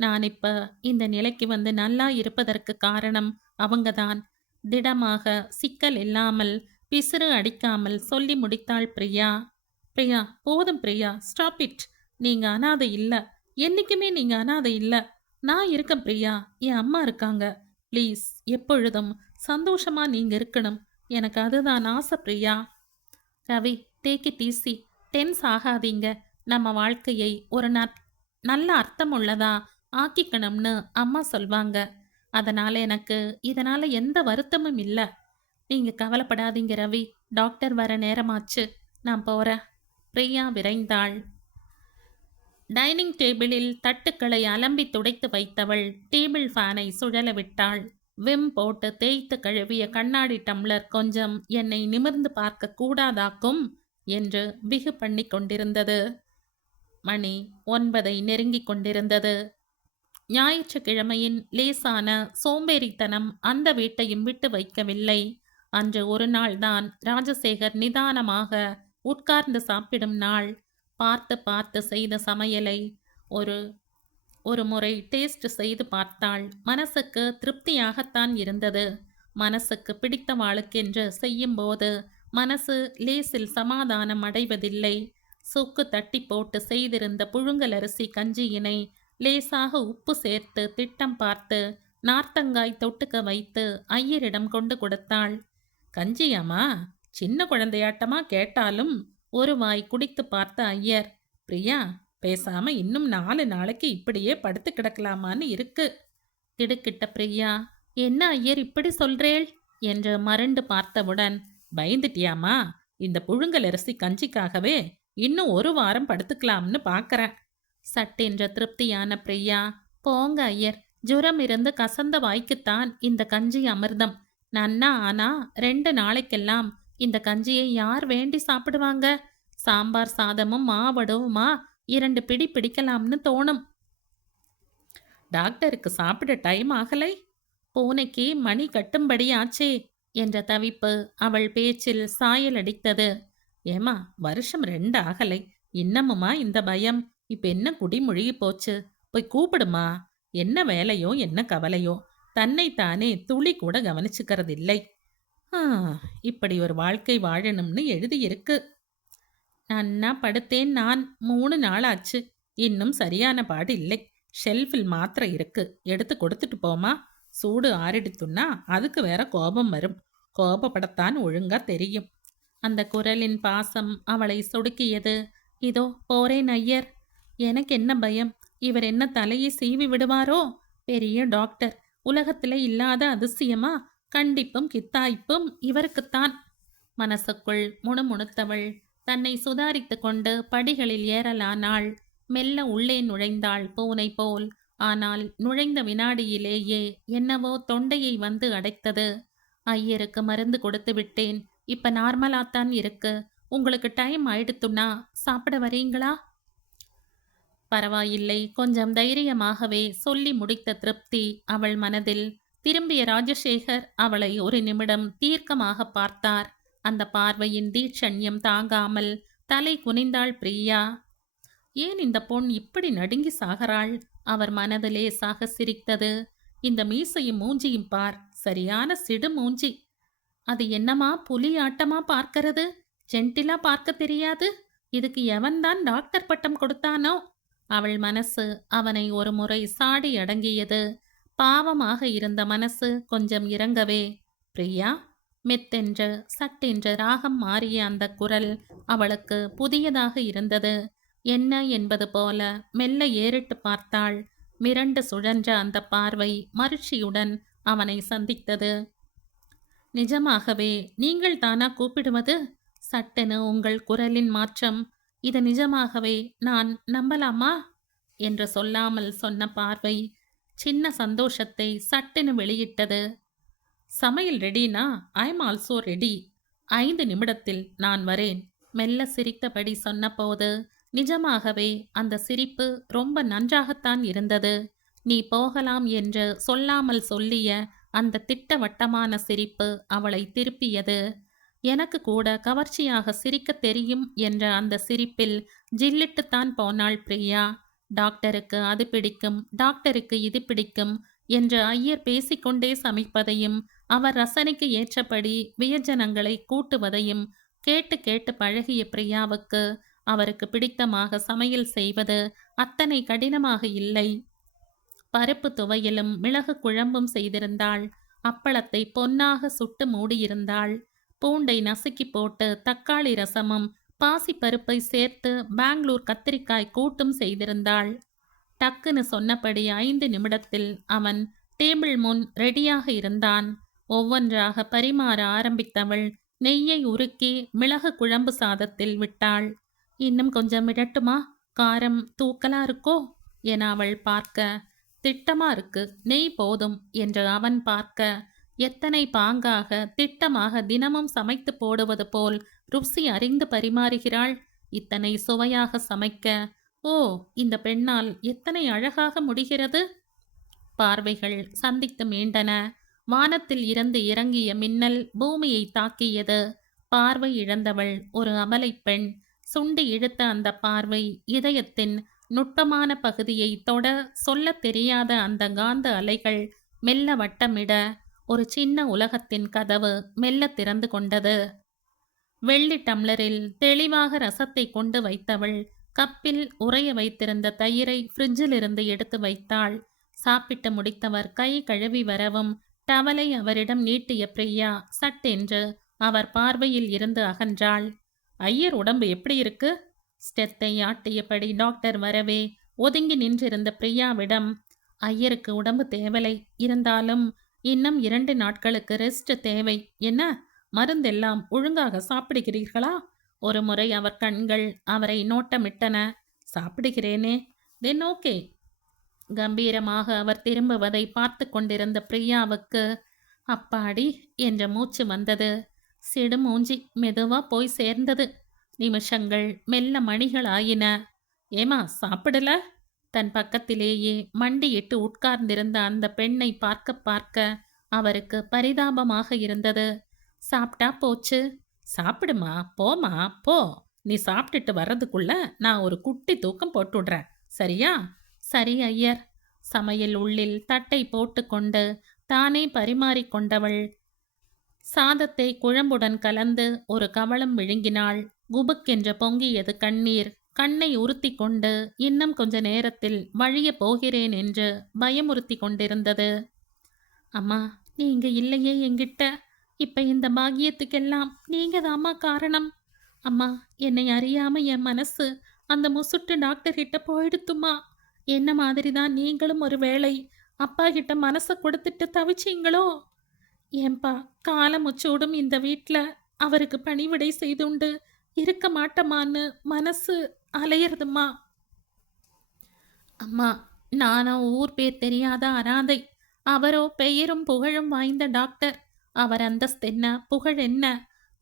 நான் இப்ப இந்த நிலைக்கு வந்து நல்லா இருப்பதற்கு காரணம் அவங்கதான். திடமாக, சிக்கல் இல்லாமல், பிசிறு அடிக்காமல் சொல்லி முடித்தாள் பிரியா. பிரியா, போதும் பிரியா, ஸ்டாப் இட். நீங்க அனாதை இல்ல, என்னைக்குமே நீங்க அனாதை இல்ல. நான் இருக்கேன் பிரியா. என் அம்மா இருக்காங்க. ப்ளீஸ் எப்பொழுதும் சந்தோஷமா நீங்க இருக்கணும். எனக்கு அதுதான் ஆசை Priya. Ravi, take it easy. Tense ஆகாதீங்க. நம்ம வாழ்க்கையை ஒரு நல்ல அர்த்தமுள்ளதா ஆக்கிக்கணும்னு அம்மா சொல்வாங்க. அதனால எனக்கு இதனால எந்த வருத்தமும் இல்ல. நீங்க கவலைப்படாதீங்க ரவி. டாக்டர் வர நேரமாச்சு. நான் போறேன். பிரியா விரைந்தாள். டைனிங் டேபிளில் தட்டுக்களை அலம்பி துடைத்து வைத்தவள் டேபிள் ஃபேனை சுழல விட்டாள். விம் போட்டு தேய்த்து கழுவிய கண்ணாடி டம்ளர் கொஞ்சம் என்னை நிமிர்ந்து பார்க்க கூடாதாக்கும் என்று பிகு பண்ணி கொண்டிருந்தது. மணி 9 நெருங்கிக் கொண்டிருந்தது. ஞாயிற்றுக்கிழமையின் லேசான சோம்பேறித்தனம் அந்த வீட்டையும் விட்டு வைக்கவில்லை. அன்று ஒரு நாள்தான் ராஜசேகர் நிதானமாக உட்கார்ந்து சாப்பிடும் நாள். பார்த்து பார்த்து செய்த சமையலை ஒரு ஒரு முறை டேஸ்ட் செய்து பார்த்தாள். மனசுக்கு திருப்தியாகத்தான் இருந்தது. மனசுக்கு பிடித்தவாளுக்கென்று செய்யும்போது மனசு லேசில் சமாதானம் அடைவதில்லை. சுக்கு தட்டி போட்டு செய்திருந்த புழுங்கலரிசி கஞ்சியினை லேசாக உப்பு சேர்த்து திட்டம் பார்த்து நார்த்தங்காய் தொட்டுக்க வைத்து ஐயரிடம் கொண்டு கொடுத்தாள். கஞ்சியாம்மா? சின்ன குழந்தையாட்டமா கேட்டாலும் ஒரு வாய் குடித்து பார்த்த ஐயர், பிரியா பேசாம இன்னும் 4 நாளைக்கு இப்படியே படுத்து கிடக்கலாமான்னு இருக்கு. திடுக்கிட்ட பிரியா, என்ன ஐயர் இப்படி சொல்றேள் என்று மறண்டு பார்த்தவுடன், பயந்துட்டியாமா? இந்த புழுங்கலரிசி கஞ்சிக்காகவே இன்னும் 1 வாரம் படுத்துக்கலாம்னு பார்க்கறேன். சட்டென்ற திருப்தியான பிரியா, போங்க ஐயர். ஜுரம் இருந்து கசந்த வாய்க்குத்தான் இந்த கஞ்சி அமிர்தம். நன்னா ஆனா 2 நாளைக்கெல்லாம் இந்த கஞ்சியை யார் வேண்டி சாப்பிடுவாங்க? சாம்பார் சாதமும் மாவடுமா 2 பிடி பிடிக்கலாம்னு தோணும். டாக்டருக்கு சாப்பிட டைம் ஆகலை? பூனைக்கு மணி கட்டும்படி ஆச்சே என்ற தவிப்பு அவள் பேச்சில் சாயல் அடித்தது. ஏமா, வருஷம் 2 ஆகலை, இன்னமுமா இந்த பயம்? இப்ப என்ன குடிமுழுகி போச்சு? போய் கூப்பிடுமா. என்ன வேலையோ என்ன கவலையோ, தன்னைத்தானே துளி கூட கவனிச்சுக்கிறதில்லை. இப்படி ஒரு வாழ்க்கை வாழணும்னு எழுதியிருக்கு. நன்னா படுத்தேன் நான். 3 நாள் ஆச்சு. இன்னும் சரியான பாடு இல்லை. ஷெல்ஃபில் மாத்திரை இருக்கு, எடுத்து கொடுத்துட்டு போமா. சூடு ஆறிடுத்துன்னா அதுக்கு வேற கோபம் வரும். கோபப்படத்தான் ஒழுங்கா தெரியும். அந்த குரலின் பாசம் அவளை சொடுக்கியது. இதோ போறேன் ஐயர். எனக்கு என்ன பயம்? இவர் என்ன தலையை சீவி விடுவாரோ? பெரிய டாக்டர். உலகத்திலே இல்லாத அதிசயமா? கண்டிப்பும் கித்தாய்ப்பும் இவருக்குத்தான். மனசுக்குள் முணுமுணுத்தவள் தன்னை சுதாரித்து கொண்டு படிகளில் ஏறலானாள். மெல்ல உள்ளே நுழைந்தாள் பூனை போல். ஆனால் நுழைந்த வினாடியிலேயே என்னவோ தொண்டையை வந்து அடைத்தது. ஐயருக்கு மருந்து கொடுத்து விட்டேன். இப்ப நார்மலாத்தான் இருக்கு. உங்களுக்கு டைம் ஆயிடுத்துன்னா சாப்பிட வரீங்களா? பரவாயில்லை, கொஞ்சம் தைரியமாகவே சொல்லி முடித்த திருப்தி அவள் மனதில். திரும்பிய ராஜசேகர் அவளை ஒரு நிமிடம் தீர்க்கமாக பார்த்தார். அந்த பார்வையின் தீட்சண்யம் தாங்காமல் தலை குனிந்தாள் பிரியா. ஏன் இந்த பொன் இப்படி நடுங்கி சாகிறாள்? அவர் மனது லேசாக சிரித்தது. இந்த மீசையும் மூஞ்சியும் பார், சரியான சிடு மூஞ்சி. அது என்னமா புலி ஆட்டமா பார்க்கறது? ஜென்டிலா பார்க்க தெரியாது? இதுக்கு எவன்தான் டாக்டர் பட்டம் கொடுத்தானோ? அவள் மனசு அவனை ஒரு முறை சாடி அடங்கியது. பாவமாக இருந்த மனசு கொஞ்சம் இறங்கவே, பிரியா மெத்தென்று சட்டென்று ராகம் மாறிய அந்த குரல் அவளுக்கு புதியதாக இருந்தது. என்ன என்பது போல மெல்ல ஏறிட்டு பார்த்தாள். மிரண்டு சுழன்ற அந்த பார்வை மகிழ்ச்சியுடன் அவனை சந்தித்தது. நிஜமாகவே நீங்கள் தானா கூப்பிடுவது? சட்டென உங்கள் குரலின் மாற்றம். இது நிஜமாகவே நான் நம்பலாமா என்று சொல்லாமல் சொன்ன பார்வை சின்ன சந்தோஷத்தை சட்டென வெளியிட்டது. சமையல் ரெடினா? I am also ready. 5 நிமிடத்தில் நான் வரேன். மெல்ல சிரித்தபடி சொன்னபோது நிஜமாகவே அந்த சிரிப்பு ரொம்ப நன்றாகத்தான் இருந்தது. நீ போகலாம் என்று சொல்லாமல் சொல்லிய அந்த திட்டவட்டமான சிரிப்பு அவளை திருப்பியது. எனக்கு கூட கவர்ச்சியாக சிரிக்க தெரியும் என்ற அந்த சிரிப்பில் ஜில்லிட்டுத்தான் போனாள் பிரியா. டாக்டருக்கு அது பிடிக்கும், டாக்டருக்கு இது பிடிக்கும் என்று ஐயர் பேசிக்கொண்டே சமைப்பதையும் அவர் ரசனைக்கு ஏற்றபடி வியஜனங்களை கூட்டுவதையும் கேட்டு கேட்டு பழகிய பிரியாவுக்கு அவருக்கு பிடித்தமாக சமையல் செய்வது அத்தனை கடினமாக இல்லை. பருப்பு துவையலும் மிளகு குழம்பும் செய்திருந்தாள். அப்பளத்தை பொன்னாக சுட்டு மூடியிருந்தாள். பூண்டை நசுக்கி போட்டு தக்காளி ரசமும் பாசிப்பருப்பை சேர்த்து பெங்களூர் கத்திரிக்காய் கூட்டும் செய்திருந்தாள். டக்குன்னு சொன்னபடி 5 நிமிடத்தில் அவன் டேபிள் முன் ரெடியாக இருந்தான். ஒவ்வொன்றாக பரிமாற ஆரம்பித்தவள் நெய்யை உருக்கி மிளகு குழம்பு சாதத்தில் விட்டாள். இன்னும் கொஞ்சம் விடட்டுமா? காரம் தூக்கலா இருக்கோ என அவள் பார்க்க. திட்டமா இருக்கு, நெய் போதும் என்று அவன் பார்க்க. எத்தனை பாங்காக திட்டமாக தினமும் சமைத்து போடுவது போல் ருசி அறிந்து பரிமாறுகிறாள். இத்தனை சுவையாக சமைக்க, ஓ, இந்த பெண்ணால் எத்தனை அழகாக முடிகிறது! பார்வைகள் சந்தித்து மீண்டன. வானத்தில் இருந்து இறங்கிய மின்னல் பூமியை தாக்கியது. பார்வை இழந்தவள் ஒரு அபலைப் பெண். சுண்டி இழுத்த அந்த பார்வை இதயத்தின் நுட்பமான பகுதியை தொட சொல்லத் தெரியாத அந்த காந்த அலைகள் மெல்ல வட்டமிட ஒரு சின்ன உலகத்தின் கதவு மெல்ல திறந்து கொண்டது. வெள்ளி டம்ளரில் தெளிவாக ரசத்தை கொண்டு வைத்தவள் கப்பில் உறைய வைத்திருந்த தயிரை ஃப்ரிட்ஜிலிருந்து எடுத்து வைத்தாள். சாப்பிட்டு முடித்தவர் கை கழுவி வரவும் டவலை அவரிடம் நீட்டிய பிரியா சட்டென்று அவர் பார்வையில் இருந்து அகன்றாள். ஐயர் உடம்பு எப்படி இருக்கு? ஸ்டெத்தை ஆட்டியபடி டாக்டர் வரவே ஒதுங்கி நின்றிருந்த பிரியாவிடம், ஐயருக்கு உடம்பு தேவலை, இருந்தாலும் இன்னும் 2 நாட்களுக்கு ரெஸ்ட் தேவை. என்ன, மருந்தெல்லாம் ஒழுங்காக சாப்பிடுகிறீர்களா? ஒரு முறை அவர் கண்கள் அவரை நோட்டமிட்டன. சாப்பிடுகிறேனே. Then okay. கம்பீரமாக அவர் திரும்புவதை பார்த்து கொண்டிருந்த பிரியாவுக்கு அப்பாடி என்ற மூச்சு வந்தது. சிடு மூஞ்சி மெதுவா போய் சேர்ந்தது. நிமிஷங்கள் மெல்ல மணிகளாயின. ஏமா சாப்பிடல? தன் பக்கத்திலேயே மண்டியிட்டு உட்கார்ந்திருந்த அந்த பெண்ணை பார்க்க பார்க்க அவருக்கு பரிதாபமாக இருந்தது. சாப்பிட்டா போச்சு. சாப்பிடுமா, போமா போ. நீ சாப்பிட்டுட்டு வர்றதுக்குள்ள நான் ஒரு குட்டி தூக்கம் போட்டுடுறேன், சரியா? சரி ஐயர். சமையல் உள்ளில் தட்டை போட்டுக்கொண்டு தானே பரிமாறிக்கொண்டவள் சாதத்தை குழம்புடன் கலந்து ஒரு கவளம் விழுங்கினாள். குபுக்கென்ற பொங்கியது கண்ணீர். கண்ணை உறுத்தி கொண்டு இன்னும் கொஞ்ச நேரத்தில் வழிய போகிறேன் என்று பயமுறுத்தி கொண்டிருந்தது. அம்மா, நீங்க இல்லையே என்கிட்ட. இப்ப இந்த பாக்கியத்துக்கெல்லாம் நீங்க தாம்மா காரணம். அம்மா, என்னை அறியாம என் மனசு அந்த முசுட்டு டாக்டர் கிட்ட போயிடுத்துமா. என்ன மாதிரி தான் நீங்களும் ஒரு வேளை அப்பா கிட்ட மனசை கொடுத்துட்டு தவிச்சிங்களோ? ஏன்பா, காலமுச்சூடும் இந்த வீட்டில் அவருக்கு பணிவிடை செய்துண்டு இருக்க மாட்டமான்னு மனசு அலையிறதுமா. அம்மா, நானோ ஊர் பேர் தெரியாத அனாதை. அவரோ பெயரும் புகழும் வாய்ந்த டாக்டர். அவர் அந்தஸ்து என்ன, புகழ் என்ன?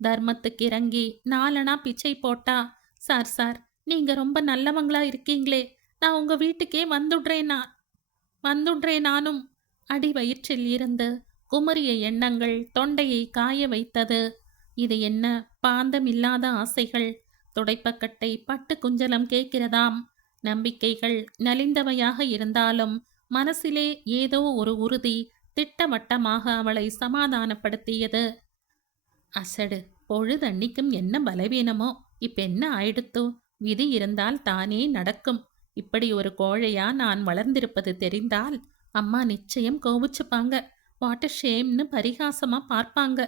தர்மத்துக்கு இறங்கி 4 அணா பிச்சை போட்டா, சார் சார், நீங்க ரொம்ப நல்லவங்களா இருக்கீங்களே, நான் உங்க வீட்டுக்கே வந்துடுறேன் நானும். அடி வயிற்றில் இருந்து குமரிய எண்ணங்கள் தொண்டையை காய வைத்தது. இது என்ன பாந்தமில்லாத ஆசைகள்? துடைப்பக்கட்டை பட்டு குஞ்சலம் கேட்கிறதாம். நம்பிக்கைகள் நலிந்தவையாக இருந்தாலும் மனசிலே ஏதோ ஒரு உறுதி திட்டவட்டமாக அவளை சமாதானப்படுத்தியது. அசடு, பொழுதன்னிக்கும் என்ன பலவீனமோ, இப்ப என்ன ஆயிடுத்தோ? விதி இருந்தால் தானே நடக்கும். இப்படி ஒரு கோழையா நான் வளர்ந்திருப்பது தெரிந்தால் அம்மா நிச்சயம் கோபிச்சுப்பாங்க. வாட்டர் ஷேம்னு பரிகாசமா பார்ப்பாங்க.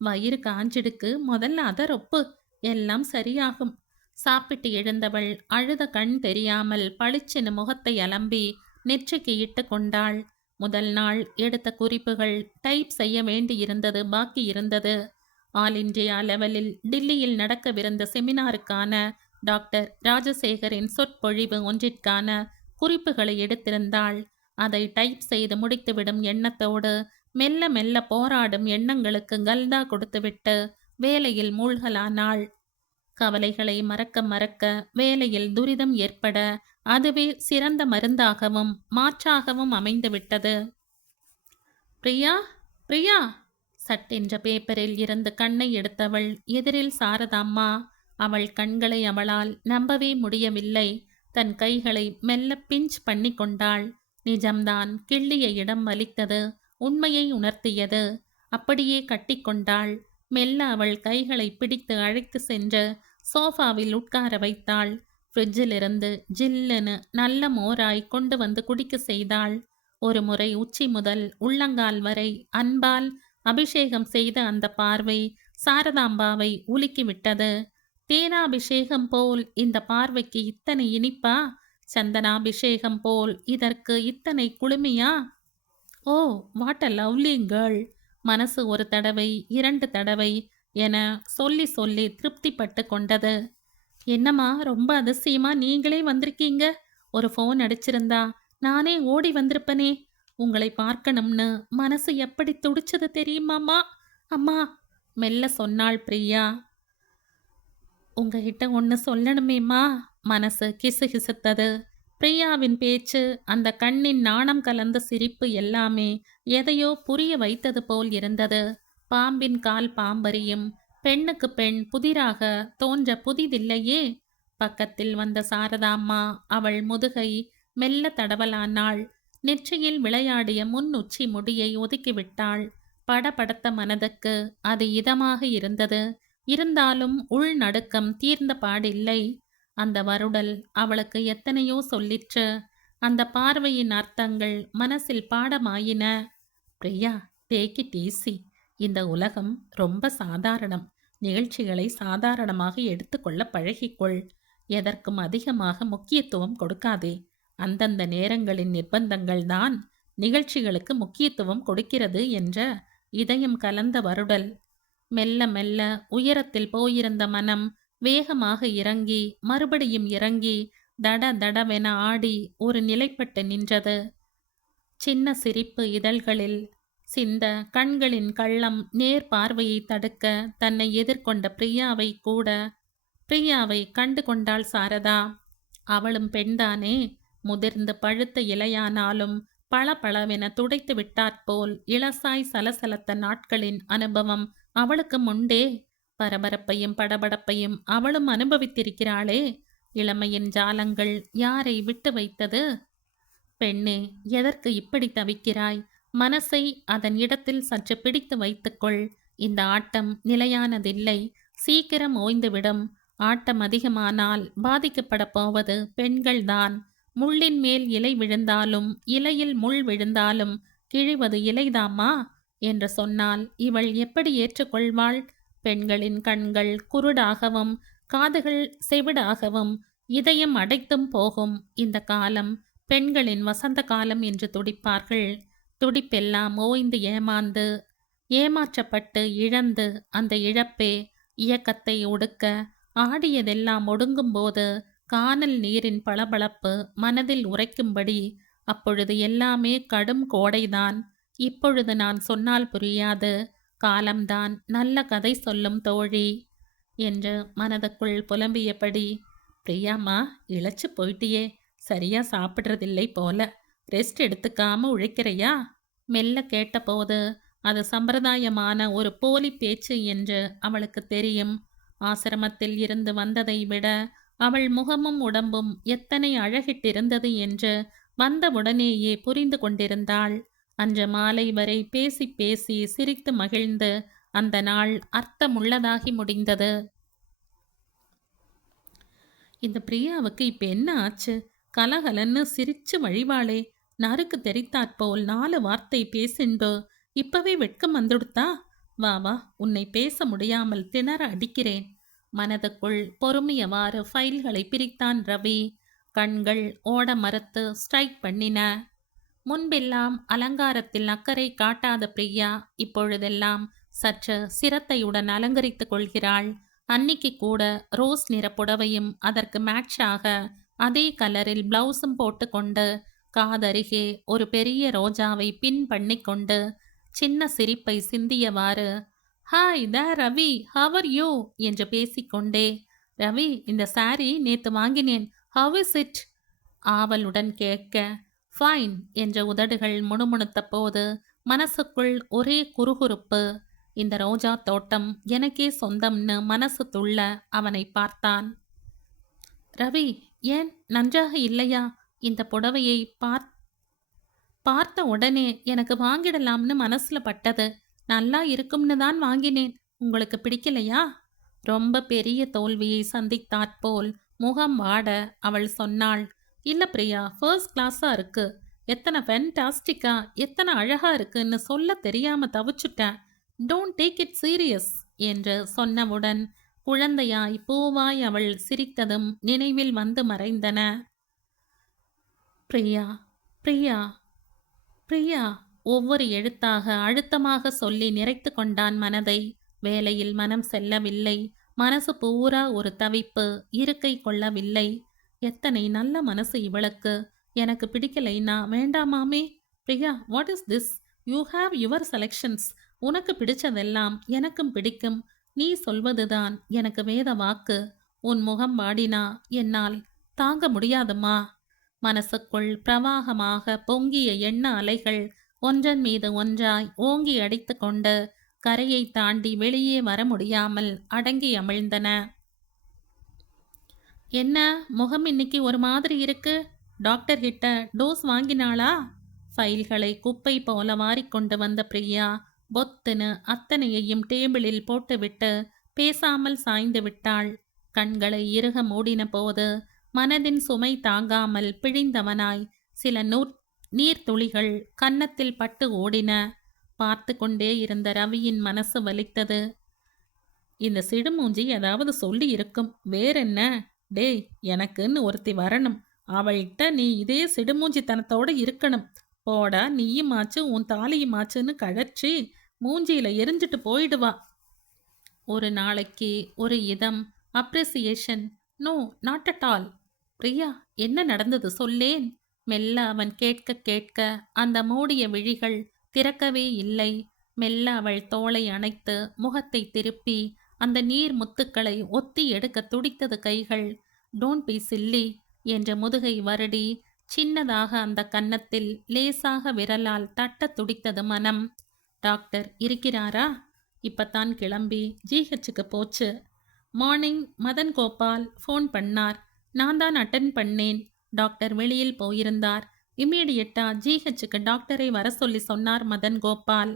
வயிறு காஞ்சிடுக்கு, முதல்ல அதை ரொப்பு, எல்லாம் சரியாகும். சாப்பிட்டு எழுந்தவள் அழுத கண் தெரியாமல் பளிச்சென முகத்தை அலம்பி நெற்றிக்கு இட்டு கொண்டாள். முதல் நாள் எடுத்த குறிப்புகள் டைப் செய்ய வேண்டியிருந்தது, பாக்கி இருந்தது. ஆல் இந்தியா லெவலில் டில்லியில் நடக்கவிருந்த செமினாருக்கான டாக்டர் ராஜசேகரின் சொற்பொழிவு ஒன்றிற்கான குறிப்புகளை எடுத்திருந்தாள். அதை டைப் செய்து முடித்துவிடும் எண்ணத்தோடு மெல்ல மெல்ல போராடும் எண்ணங்களுக்கு கல்தா கொடுத்துவிட்டு வேலையில் மூழ்கலானாள். கவலைகளை மறக்க மறக்க வேலையில் துரிதம் ஏற்பட அதுவே சிறந்த மருந்தாகவும் மாற்றாகவும் அமைந்துவிட்டது. பிரியா, பிரியா! சட்டென்ற பேப்பரில் இருந்து கண்ணை எடுத்தவள் எதிரில் சாரதாம்மா. அவள் கண்களை அவளால் நம்பவே முடியவில்லை. தன் கைகளை மெல்ல பிஞ்ச் பண்ணி கொண்டாள். நிஜம்தான், கிள்ளிய இடம் வலித்தது, உண்மையை உணர்த்தியது. அப்படியே கட்டிக்கொண்டாள். மெல்ல அவள் கைகளை பிடித்து அழைத்து சென்று சோஃபாவில் உட்கார வைத்தாள். ஃப்ரிட்ஜிலிருந்து ஜில்லுன்னு நல்ல மோராய் கொண்டு வந்து குடிக்க செய்தாள். ஒரு முறை உச்சி முதல் உள்ளங்கால் வரை அன்பால் அபிஷேகம் செய்த அந்த பார்வை சாரதாம்பாவை உலுக்கிவிட்டது. தேனாபிஷேகம் போல் இந்த பார்வைக்கு இத்தனை இனிப்பா? சந்தனாபிஷேகம் போல் இதற்கு இத்தனை குளுமையா? ஓ, வாட் அ லவ்லி கேர்ள்! மனசு ஒரு தடவை, 2 தடவை என சொல்லி சொல்லி திருப்திப்பட்டு கொண்டது. என்னம்மா, ரொம்ப அதிசயமா நீங்களே வந்திருக்கீங்க. ஒரு ஃபோன் அடிச்சிருந்தா நானே ஓடி வந்திருப்பனே. உங்களை பார்க்கணும்னு மனசு எப்படி துடிச்சது தெரியுமாம்மா? அம்மா, மெல்ல சொன்னாள் பிரியா. உங்ககிட்ட ஒன்று சொல்லணுமேம்மா. மனசு கிசுகிசுத்தது. பிரியாவின் பேச்சு, அந்த கண்ணின் நாணம் கலந்த சிரிப்பு எல்லாமே எதையோ புரிய வைத்தது போல் இருந்தது. பாம்பின் கால் பாம்பறியும். பெண்ணுக்கு பெண் புதிராக தோன்ற புதிதில்லையே. பக்கத்தில் வந்த சாரதாம்மா அவள் முதுகை மெல்ல தடவலானாள். நெற்றியில் விளையாடிய முன் உச்சி முடியை ஒதுக்கிவிட்டாள். படபடத்த மனதுக்கு அது இதமாக இருந்தது. இருந்தாலும் உள் நடுக்கம் தீர்ந்த பாடில்லை. அந்த வருடல் அவளுக்கு எத்தனையோ சொல்லிற்று. அந்த பார்வையின் அர்த்தங்கள் மனசில் பாடமாயின. Priya, take it easy. இந்த உலகம் ரொம்ப சாதாரணம். நிகழ்ச்சிகளை சாதாரணமாக எடுத்துக்கொள்ள பழகிக்கொள். எதற்கும் அதிகமாக முக்கியத்துவம் கொடுக்காதே. அந்தந்த நேரங்களின் நிர்பந்தங்கள் தான் நிகழ்ச்சிகளுக்கு முக்கியத்துவம் கொடுக்கிறது என்ற இதயம் கலந்த வருடல். மெல்ல மெல்ல உயரத்தில் போயிருந்த மனம் வேகமாக இறங்கி மறுபடியும் இறங்கி தட தடவென ஆடி ஒரு நிலைப்பட்டு நின்றது. சின்ன சிரிப்பு இதழ்களில் சிந்த கண்களின் கள்ளம் நேர் பார்வையை தடுக்க தன்னை எதிர்கொண்ட பிரியாவை கண்டு கொண்டாள் சாரதா. அவளும் பெண்தானே. முதிர்ந்து பழுத்த இலையானாலும் பளபளவென துடைத்து விட்டாற்போல் இளசாய் சலசலத்த நாட்களின் அனுபவம் அவளுக்கு உண்டே. பரபரப்பையும் படபடப்பையும் அவளும் அனுபவித்திருக்கிறாளே. இளமையின் ஜாலங்கள் யாரை விட்டு வைத்தது? பெண்ணே, எதற்கு இப்படி தவிக்கிறாய்? மனசை அதன் இடத்தில் சற்று பிடித்து வைத்துக்கொள். இந்த ஆட்டம் நிலையானதில்லை. சீக்கிரம் ஓய்ந்துவிடும். ஆட்டம் அதிகமானால் பாதிக்கப்பட போவது பெண்கள்தான். முள்ளின் மேல் இலை விழுந்தாலும் இலையில் முள் விழுந்தாலும் கிழிவது இலைதாம்மா என்று சொன்னால் இவள் எப்படி ஏற்றுக்கொள்வாள்? பெண்களின் கண்கள் குருடாகவும் காதுகள் செவிடாகவும் இதயம் அடைத்தும் போகும். இந்த காலம் பெண்களின் வசந்த காலம் என்று துடிப்பார்கள். துடிப்பெல்லாம் ஓய்ந்து ஏமாற்றப்பட்டு இழந்து அந்த இழப்பே இயக்கத்தை ஒடுக்க ஆடியதெல்லாம் ஒடுங்கும்போது கானல் நீரின் பளபளப்பு மனதில் உரைக்கும்படி அப்பொழுது எல்லாமே கடும் கோடைதான். இப்பொழுது நான் சொன்னால் புரியாது. காலம்தான் நல்ல கதை சொல்லும் தோழி என்று மனதுக்குள் புலம்பியபடி, பிரியாம்மா, இழைச்சு போயிட்டியே. சரியா சாப்பிட்றதில்லை போல. ரெஸ்ட் எடுத்துக்காம உழைக்கிறையா? மெல்ல கேட்டபோது அது சம்பிரதாயமான ஒரு போலி பேச்சு என்று அவளுக்கு தெரியும். ஆசிரமத்தில் இருந்து வந்ததை விட அவள் முகமும் உடம்பும் எத்தனை அழகிட்டிருந்தது என்று வந்தவுடனேயே புரிந்து கொண்டிருந்தாள். அன்று மாலை வரை பேசி பேசி சிரித்து மகிழ்ந்து அந்த நாள் அர்த்தமுள்ளதாகி முடிந்தது. இந்த பிரியாவுக்கு இப்ப என்ன ஆச்சு? கலகலன்னு சிரிச்சு வழிவாளே. நறுக்கு தெரித்தாற்போல் 4 வார்த்தை பேசின்பு இப்பவே வெட்கம் வந்துடுத்தா? வா வா, உன்னை பேச முடியாமல் திணற அடிக்கிறேன். மனதுக்குள் பொறுமையவாறு ஃபைல்களை பிரித்தான் ரவி. கண்கள் ஓட மறுத்து ஸ்ட்ரைக் பண்ணின. முன்பெல்லாம் அலங்காரத்தில் அக்கறை காட்டாத பிரியா இப்பொழுதெல்லாம் சற்று சிரத்தையுடன் அலங்கரித்து கொள்கிறாள். அன்னிக்கு கூட ரோஸ் நிற புடவையும் அதற்கு மேட்சாக அதே கலரில் பிளவுஸும் போட்டுக்கொண்டு காதருகே ஒரு பெரிய ரோஜாவை பின் பண்ணிக்கொண்டு சின்ன சிரிப்பை சிந்தியவாறு, hi the Ravi, how are you என்று பேசிக்கொண்டே, ரவி, இந்த சாரி நேத்து வாங்கினேன், ஹவ் இஸ் இட் ஆவலுடன் கேட்க, ஃபைன் என்ற உதடுகள் முணுமுணுத்த போது மனசுக்குள் ஒரே குறுகுறுப்பு. இந்த ரோஜா தோட்டம் எனக்கே சொந்தம்னு மனசு துள்ள அவனை பார்த்தான். ரவி, ஏன் நன்றாக இல்லையா? இந்த புடவையை பார்த்த உடனே எனக்கு வாங்கிடலாம்னு மனசுல பட்டது. நல்லா இருக்கும்னு தான் வாங்கினேன். உங்களுக்கு பிடிக்கலையா? ரொம்ப பெரிய தோல்வியை சந்தித்தாற்போல் முகம் வாட அவள் சொன்னாள். இல்ல பிரியா, ஃபர்ஸ்ட் கிளாஸா இருக்கு. எத்தனை ஃபென்டாஸ்டிக்கா, எத்தனை அழகா இருக்குன்னு சொல்ல தெரியாம தவிச்சுட்டேன். டோன்ட் டேக் இட் சீரியஸ் என்று சொன்னவுடன் குழந்தையாய் பூவாய் அவள் சிரித்ததும் நினைவில் வந்து மறைந்தன. பிரியா, பிரியா, பிரியா, ஒவ்வொரு எழுத்தாக அழுத்தமாக சொல்லி நிறைத்து கொண்டான் மனதை. வேலையில் மனம் செல்லவில்லை. மனசு பூரா ஒரு தவிப்பு, இருக்கை கொள்ளவில்லை. எத்தனை நல்ல மனசு இவளுக்கு. எனக்கு பிடிக்கலைன்னா வேண்டாமாமே. Priya, what is this? You have your selections. உனக்கு பிடிச்சதெல்லாம் எனக்கும் பிடிக்கும். நீ சொல்வதுதான் எனக்கு வேத வாக்கு. உன் முகம் வாடினா என்னால் தாங்க முடியாதும்மா. மனசுக்குள் பிரவாகமாக பொங்கிய எண்ண அலைகள் ஒன்றன் மீது ஒன்றாய் ஓங்கி அடித்து கொண்டு கரையை தாண்டி வெளியே வர முடியாமல் அடங்கி அமிழ்ந்தன. என்ன முகம் இன்னைக்கு ஒரு மாதிரி இருக்கு? டாக்டர் கிட்ட டோஸ் வாங்கினாளா? ஃபைல்களை குப்பை போல வாரிக்கொண்டு வந்த பிரியா பொத்துன்னு அத்தனையையும் டேபிளில் போட்டுவிட்டு பேசாமல் சாய்ந்து விட்டாள். கண்களை இறுக மூடின போது மனதின் சுமை தாங்காமல் பிழிந்தவனாய் சில நீர்த்துளிகள் கன்னத்தில் பட்டு ஓடின. பார்த்து கொண்டே இருந்த ரவியின் மனசு வலித்தது. இந்த சிடுமூஞ்சி ஏதாவது சொல்லி இருக்கும், வேறென்ன? டேய், எனக்குன்னு ஒருத்தி வரணும். அவள்கிட்ட நீ இதே சிடுமூஞ்சித்தனத்தோட இருக்கணும். போடா, நீயுமாச்சு உன் தாலியுமாச்சுன்னு கழற்றி மூஞ்சியில எரிஞ்சிட்டு போயிடுவா. ஒரு நாளைக்கு ஒரு இதம் appreciation. No, not at all. Priya, என்ன நடந்தது சொல்லேன். மெல்ல அவன் கேட்க கேட்க அந்த மூடிய விழிகள் திறக்கவே இல்லை. மெல்ல அவள் தோளை அணைத்து முகத்தை திருப்பி அந்த நீர் முத்துக்களை ஒத்தி எடுக்க துடித்தது கைகள். டோன்ட் பி சில்லி என்ற முதுகை வருடி சின்னதாக அந்த கன்னத்தில் லேசாக விரலால் தட்ட துடித்தது மனம். டாக்டர் இருக்கிறாரா? இப்பத்தான் கிளம்பி ஜிஹெச்சுக்கு போச்சு. மார்னிங் மதன் கோபால் ஃபோன் பண்ணார். நான் தான் அட்டன் பண்ணேன். டாக்டர் வெளியில் போயிருந்தார். இம்மீடியட்டா ஜிஹெச்சுக்கு டாக்டரை வர சொல்லி சொன்னார் மதன் கோபால்.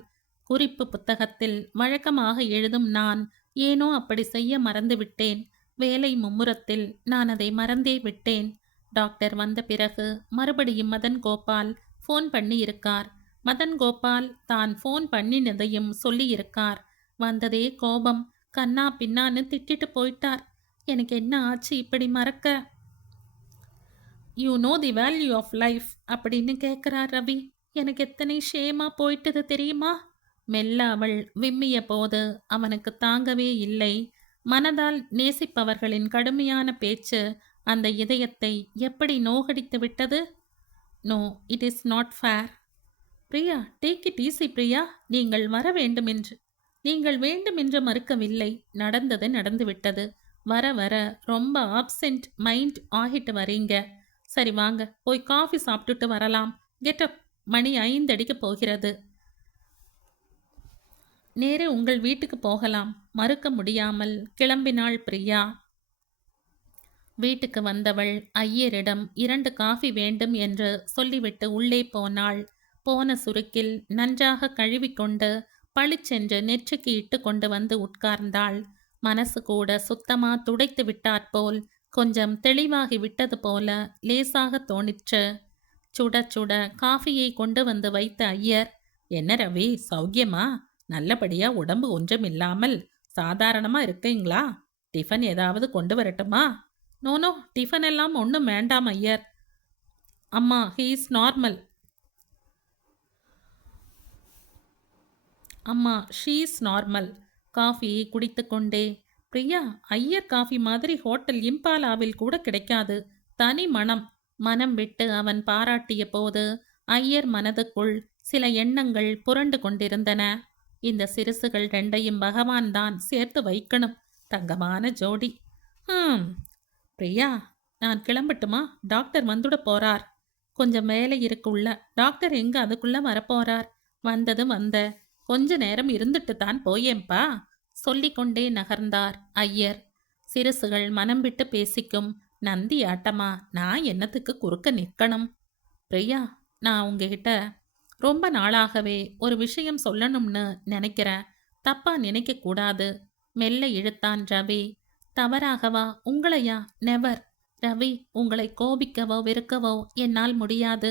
குறிப்பு புத்தகத்தில் வழக்கமாக எழுதும் நான் ஏனோ அப்படி செய்ய மறந்துவிட்டேன். வேலை மும்முரத்தில் நான் அதை மறந்தே விட்டேன். டாக்டர் வந்த பிறகு மறுபடியும் மதன் கோபால் ஃபோன் பண்ணி இருக்கார். மதன் கோபால் தான் ஃபோன் பண்ணினதையும் சொல்லியிருக்கார். வந்ததே கோபம். கண்ணா பின்னான்னு திட்டிட்டு போயிட்டார். எனக்கு என்ன ஆச்சு இப்படி மறக்க? You know the value of life அப்படின்னு கேட்குறார் ரவி. எனக்கு எத்தனை ஷேமா போயிட்டது தெரியுமா? மெல்ல அவள் விம்மிய போது அவனுக்கு தாங்கவே இல்லை. மனதால் நேசிப்பவர்களின் கடுமையான பேச்சு அந்த இதயத்தை எப்படி நோகடித்து விட்டது. No, it is not fair. Priya, take it easy Priya. நீங்கள் வேண்டுமென்று மறுக்கவில்லை. நடந்தது நடந்துவிட்டது. வர வர ரொம்ப ஆப்சென்ட் மைண்ட் ஆகிட்டு வரீங்க. சரி வாங்க, போய் காஃபி சாப்பிட்டுட்டு வரலாம். கெட்டப், மணி 5 அடிக்க போகிறது. நேரே உங்கள் வீட்டுக்கு போகலாம். மறுக்க முடியாமல் கிளம்பினாள் பிரியா. வீட்டுக்கு வந்தவள் ஐயரிடம் 2 காஃபி வேண்டும் என்று சொல்லிவிட்டு உள்ளே போனாள். போன சுருக்கில் நன்றாக கழுவிக்கொண்டு பளிச்சென்று நெற்றிக்கு இட்டு கொண்டு வந்து உட்கார்ந்தாள். மனசு கூட சுத்தமா துடைத்து விட்டாற்போல் கொஞ்சம் தெளிவாகி விட்டது போல லேசாக தோணிற்று. சுட சுட காஃபியை கொண்டு வந்து வைத்த ஐயர், என்ன ரவி, சௌக்கியமா? நல்லபடியா உடம்பு ஒன்றும் இல்லாமல் சாதாரணமா இருக்கீங்களா? டிஃபன் ஏதாவது கொண்டு வரட்டுமா? நோனோ, டிஃபன் எல்லாம் ஒன்றும் வேண்டாம் ஐயர். அம்மா, ஹீ இஸ் நார்மல். அம்மா, ஷீ இஸ் நார்மல். காஃபியை குடித்து கொண்டே, பிரியா, ஐயர் காஃபி மாதிரி ஹோட்டல் இம்பாலாவில் கூட கிடைக்காது. தனி மனம். மனம் விட்டு அவன் பாராட்டிய போது ஐயர் மனதுக்குள் சில எண்ணங்கள் புரண்டு கொண்டிருந்தன. இந்த சிறுசுகள் 2ஐயும் பகவான் தான் சேர்த்து வைக்கணும். தங்கமான ஜோடி. பிரியா, நான் கிளம்பட்டுமா? டாக்டர் வந்துட போறார். கொஞ்சம் வேலை இருக்குள்ள. டாக்டர் எங்க அதுக்குள்ள வரப்போறார்? வந்ததும் வந்த கொஞ்ச நேரம் இருந்துட்டு தான் போயேன்பா சொல்லிக்கொண்டே நகர்ந்தார் ஐயர். சிறுசுகள் மனம் விட்டு பேசிக்கும். நந்தி ஆட்டமா, நான் என்னத்துக்கு குறுக்க நிற்கணும்? பிரியா, நான் உங்ககிட்ட ரொம்ப நாளாகவே ஒரு விஷயம் சொல்லணும்னு நினைக்கிறேன். தப்பா நினைக்க கூடாது. மெல்ல இழுத்தான் ரவி. தவறாகவா? உங்களையா? நெவர். ரவி, உங்களை கோபிக்கவோ வெறுக்கவோ என்னால் முடியாது.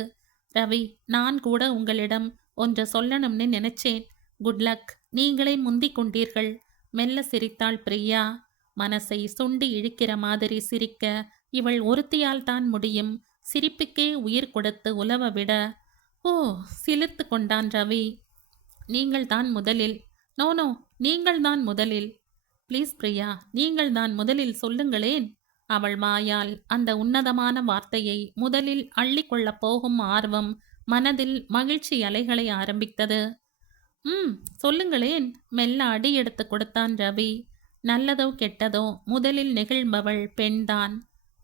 ரவி, நான் கூட உங்களிடம் ஒன்று சொல்லணும்னு நினைச்சேன். Good luck. நீங்களே முந்திக் கொண்டீர்கள். மெல்ல சிரித்தாள் பிரியா. மனசை சுண்டி இழுக்கிற மாதிரி சிரிக்க இவள் ஒருத்தியால் தான் முடியும். சிரிப்புக்கே உயிர் கொடுத்து உலவ விட. ஓ, சிலிர்த்து கொண்டான் ரவி. நீங்கள் தான் முதலில். நோ நோ, நீங்கள் தான் முதலில். ப்ளீஸ் பிரியா, நீங்கள் தான் முதலில் சொல்லுங்களேன். அவள் வாயால் அந்த உன்னதமான வார்த்தையை முதலில் அள்ளிக்கொள்ளப் போகும் ஆர்வம் மனதில் மகிழ்ச்சி அலைகளை ஆரம்பித்தது. ம், சொல்லுங்களேன். மெல்ல அடி எடுத்து கொடுத்தான் ரவி. நல்லதோ கெட்டதோ முதலில் நெகிழ்பவள் பெண்தான்.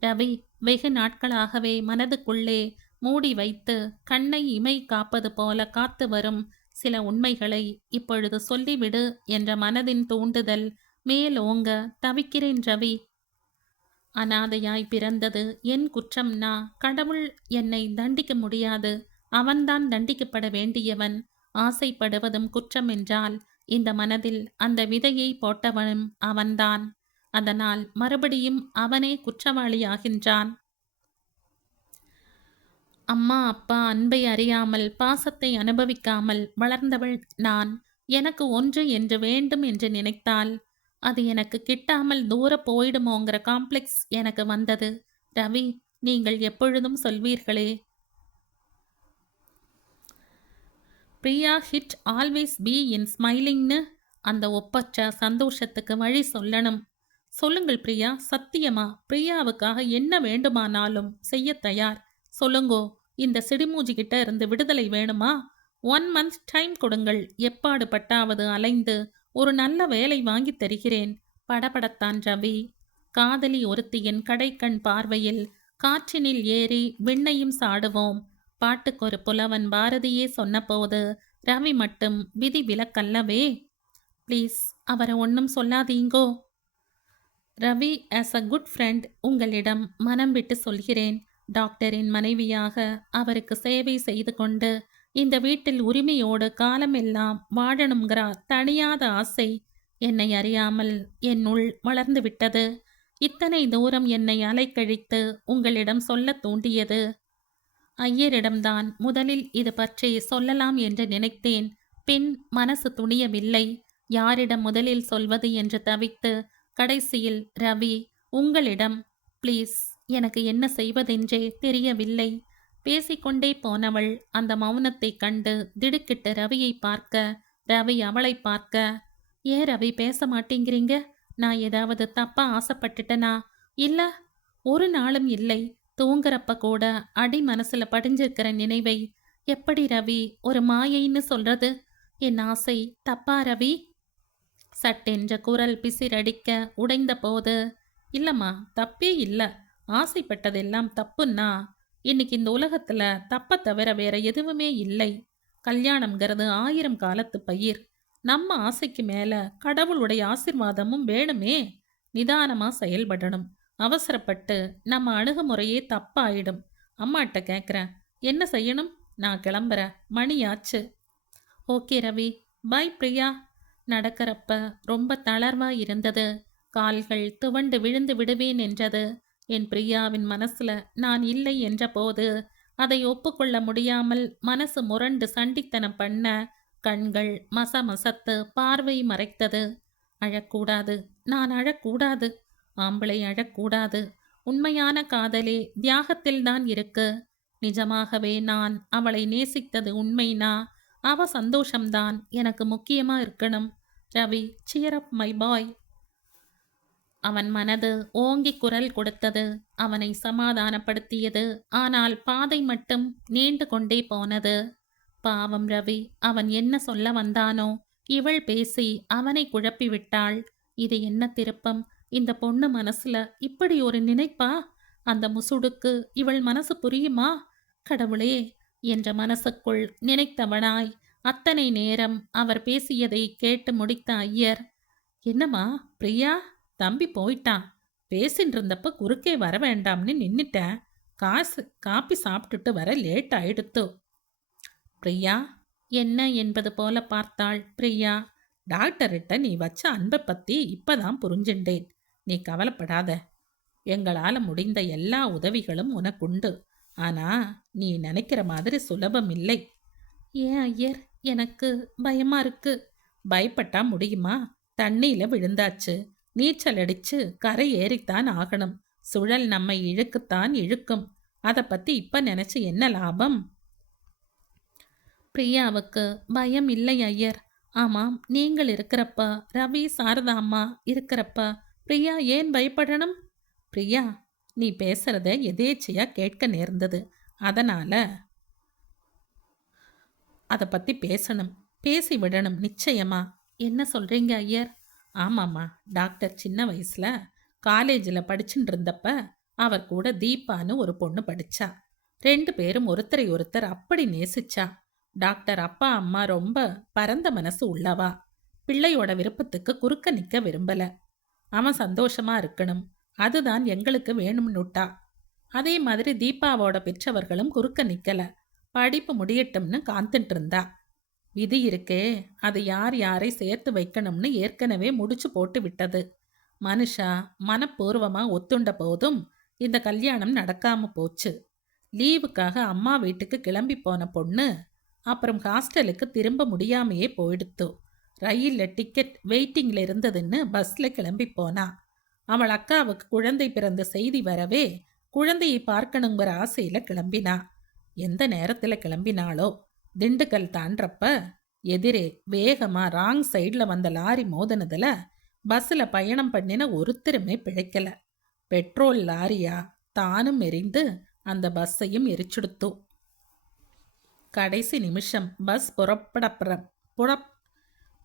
ரவி, வெகு நாட்களாகவே மனதுக்குள்ளே மூடி வைத்து கண்ணை இமை காப்பது போல காத்து வரும் சில உண்மைகளை இப்பொழுது சொல்லிவிடு என்ற மனதின் தூண்டுதல் மேலோங்க தவிக்கிறேன் ரவி. அனாதையாய் பிறந்தது என் குற்றம்னா கடவுள் என்னை தண்டிக்க முடியாது. அவன்தான் தண்டிக்கப்பட வேண்டியவன். ஆசைப்படுவதும் குற்றம் என்றால் இந்த மனதில் அந்த விதையை போட்டவனும் அவன்தான். அதனால் மறுபடியும் அவனே குற்றவாளியாகின்றான். அம்மா அப்பா அன்பை அறியாமல் பாசத்தை அனுபவிக்காமல் வளர்ந்தவள் நான். எனக்கு ஒன்று என்று வேண்டும் என்று நினைத்தால் அது எனக்கு கிட்டாமல் தூர போயிடுமோங்கிற காம்ப்ளெக்ஸ் எனக்கு வந்தது. ரவி, நீங்கள் எப்பொழுதும் சொல்வீர்களே, Priya hit always be in ஸ்மைலிங்னு. அந்த ஒப்பற்ற சந்தோஷத்துக்கு வழி சொல்லணும். சொல்லுங்கள் பிரியா, சத்தியமா பிரியாவுக்காக என்ன வேண்டுமானாலும் செய்ய தயார். சொல்லுங்கோ. இந்த சிடுமூஜி கிட்ட இருந்து விடுதலை வேணுமா? 1 மந்த் டைம் கொடுங்கள். எப்பாடு பட்டாவது அலைந்து ஒரு நல்ல வேலை வாங்கி தருகிறேன். படபடத்தான் ரவி. காதலி ஒருத்தியின் கடைக்கண் பார்வையில் காற்றினில் ஏறி விண்ணையும் சாடுவோம். பாட்டுக்கொரு புலவன் பாரதியே சொன்னபோது ரவி மட்டும் விதி விலக்கல்லவே. ப்ளீஸ், அவரை ஒன்றும் சொல்லாதீங்கோ. Ravi, as a good friend உங்களிடம் மனம் விட்டு சொல்கிறேன். டாக்டரின் மனைவியாக அவருக்கு சேவை செய்து கொண்டு இந்த வீட்டில் உரிமையோடு காலமெல்லாம் வாழணுங்கிற தணியாத ஆசை என்னை அறியாமல் என்னுள் வளர்ந்து விட்டது. இத்தனை தூரம் என்னை அலைக்கழித்து உங்களிடம் சொல்ல தூண்டியது ஐயரிடம்தான். முதலில் இது பற்றி சொல்லலாம் என்று நினைத்தேன். பின் மனசு துணியவில்லை. யாரிடம் முதலில் சொல்வது என்று தவித்து கடைசியில் ரவி, உங்களிடம். ப்ளீஸ், எனக்கு என்ன செய்வதென்றே தெரியவில்லை. பேசிக்கொண்டே போனவள் அந்த மௌனத்தை கண்டு திடுக்கிட்டு ரவியை பார்க்க, ரவி அவளை பார்க்க. ஏன் ரவி பேச மாட்டேங்கிறீங்க? நான் ஏதாவது தப்பா ஆசைப்பட்டுட்டனா? இல்ல, ஒரு நாளும் இல்லை. தூங்குறப்ப கூட அடி மனசுல படிஞ்சிருக்கிற நினைவை எப்படி ரவி ஒரு மாயைன்னு சொல்றது? என் ஆசை தப்பா ரவி? சட்டென்ற குரல் பிசிரடிக்க உடைந்த போது, இல்லம்மா, தப்பே இல்லை. ஆசைப்பட்டதெல்லாம் தப்புன்னா இன்னைக்கு இந்த உலகத்துல தப்ப தவிர வேற எதுவுமே இல்லை. கல்யாணம்ங்கிறது 1000 காலத்து பயிர். நம்ம ஆசைக்கு மேல கடவுளுடைய ஆசிர்வாதமும் வேணுமே. நிதானமா செயல்படணும். அவசரப்பட்டு நம்ம அணுகுமுறையே தப்பாயிடும். அம்மாட்ட கேட்குறேன், என்ன செய்யணும்? நான் கிளம்புறேன், மணியாச்சு. Okay Ravi, bye Priya. நடக்கிறப்ப ரொம்ப தளர்வா இருந்தது. கால்கள் துவண்டு விழுந்து விடுவேன் என்றது. என் பிரியாவின் மனசுல நான் இல்லை என்ற போது அதை ஒப்புக்கொள்ள முடியாமல் மனசு முரண்டு சண்டித்தனம் பண்ண கண்கள் மசமசத்து பார்வை மறைத்தது. அழக்கூடாது, நான் அழக்கூடாது. ஆம்பளை அழக்கூடாது. உண்மையான காதலே தியாகத்தில்தான் இருக்கு. நிஜமாகவே நான் அவளை நேசித்தது உண்மைனா அவ சந்தோஷம்தான் எனக்கு முக்கியமா இருக்கணும். Ravi, cheer up my boy. அவன் மனது ஓங்கி குரல் கொடுத்தது. அவனை சமாதானப்படுத்தியது. ஆனால் பாதை மட்டும் நீண்டு கொண்டே போனது. பாவம் ரவி, அவன் என்ன சொல்ல வந்தானோ இவள் பேசி அவனை குழப்பி விட்டாள். இது என்ன திருப்பம்? இந்த பொண்ணு மனசுல இப்படி ஒரு நினைப்பா? அந்த முசுடுக்கு இவள் மனசு புரியுமா? கடவுளே என்ற மனசுக்குள் நினைத்தவனாய் அத்தனை நேரம் அவர் பேசியதை கேட்டு முடித்த ஐயர், என்னம்மா பிரியா, தம்பி போயிட்டான். பேசின்னு இருந்தப்ப குறுக்கே வர வேண்டாம்னு நின்னுட்டேன். காப்பி சாப்பிட்டுட்டு வர லேட் ஆயிடுத்து. பிரியா, என்ன என்பது போல பார்த்தாள் பிரியா. டாக்டர்கிட்ட நீ வச்ச அன்பை பற்றி இப்பதான் புரிஞ்சுட்டேன். நீ கவலைப்படாத. எங்களால் முடிந்த எல்லா உதவிகளும் உனக்குண்டு. ஆனா நீ நினைக்கிற மாதிரி சுலபம் இல்லை. ஏன் ஐயர்? எனக்கு பயமா இருக்கு. பயப்பட்டா முடியுமா? தண்ணியில விழுந்தாச்சு. நீச்சல் அடிச்சு கரை ஏறித்தான் ஆகணும். சுழல் நம்மை இழுக்குத்தான் இழுக்கும். அத பத்தி இப்ப நினைச்சு என்ன லாபம்? பிரியாவுக்கு பயம் இல்லை ஐயர். ஆமாம், நீங்கள் இருக்கிறப்ப, ரவி சாரதா அம்மா இருக்கிறப்ப பிரியா ஏன் பயப்படணும்? பிரியா, நீ பேசுறத எதேச்சையா கேட்க நேர்ந்தது. அதனால அத பத்தி பேசணும். பேசி விடணும் நிச்சயமா. என்ன சொல்றீங்க ஐயர்? ஆமாம்மா, டாக்டர் சின்ன வயசுல காலேஜில் படிச்சுட்டு இருந்தப்ப அவர் கூட தீபான்னு ஒரு பொண்ணு படிச்சா. 2 பேரும் ஒருத்தரை ஒருத்தர் அப்படி நேசிச்சா. டாக்டர் அப்பா அம்மா ரொம்ப பரந்த மனசு உள்ளவா. பிள்ளையோட விருப்பத்துக்கு குறுக்க நிக்க விரும்பல. அவன் சந்தோஷமா இருக்கணும், அதுதான் எங்களுக்கு வேணும்னுட்டா. அதே மாதிரி தீபாவோட பெற்றவர்களும் குறுக்க நிக்கல. படிப்பு முடியட்டும்னு காத்துட்டு இருந்தா. விதி இருக்கே, அது யார் யாரை சேர்த்து வைக்கணும்னு ஏற்கனவே முடிச்சு போட்டு விட்டது. மனுஷா மனப்பூர்வமா ஒத்துண்ட போதும் இந்த கல்யாணம் நடக்காம போச்சு. லீவுக்காக அம்மா வீட்டுக்கு கிளம்பி போன பொண்ணு அப்புறம் ஹாஸ்டலுக்கு திரும்ப முடியாமையே போயிடுத்து. ரயில்ல டிக்கெட் வெயிட்டிங்ல இருந்ததுன்னு பஸ்ல கிளம்பி போனா. அவள் அக்காவுக்கு குழந்தை பிறந்த செய்தி வரவே குழந்தையை பார்க்கணுங்கிற ஆசையில கிளம்பினா. எந்த நேரத்துல கிளம்பினாளோ, திண்டுக்கல் தாண்டறப்ப எதிரே வேகமா ராங் சைட்ல வந்த லாரி மோதினதுல பஸ்ல பயணம் பண்ணின ஒருத்தருமே பிழைக்கல. பெட்ரோல் லாரியா தானும் எரிந்து அந்த பஸ்ஸையும் எரிச்சுடுத்து. கடைசி நிமிஷம் பஸ்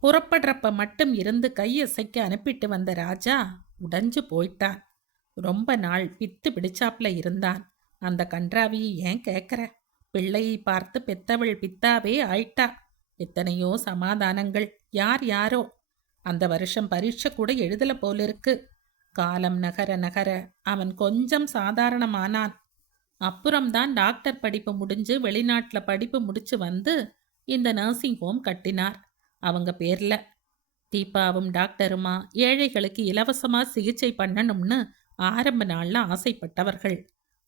புறப்படுறப்ப மட்டும் இருந்து கையசைக்க அனுப்பிட்டு வந்த ராஜா உடைஞ்சு போயிட்டான். ரொம்ப நாள் பித்து பிடிச்சாப்ல இருந்தான். அந்த கன்றாவியை ஏன் கேட்குற? பிள்ளையை பார்த்து பெத்தவள் பித்தாவே ஆயிட்டா. எத்தனையோ சமாதானங்கள், யார் யாரோ. அந்த வருஷம் பரீட்சை கூட எழுதல போலிருக்கு. காலம் நகர நகர அவன் கொஞ்சம் சாதாரணமானான். அப்புறம்தான் டாக்டர் படிப்பு முடிஞ்சு வெளிநாட்டில் படிப்பு முடிச்சு வந்து இந்த நர்சிங் ஹோம் கட்டினார் அவங்க பேர்ல. தீபாவும் டாக்டருமா ஏழைகளுக்கு இலவசமா சிகிச்சை பண்ணணும்னு ஆரம்ப நாள்ல ஆசைப்பட்டவர்கள்.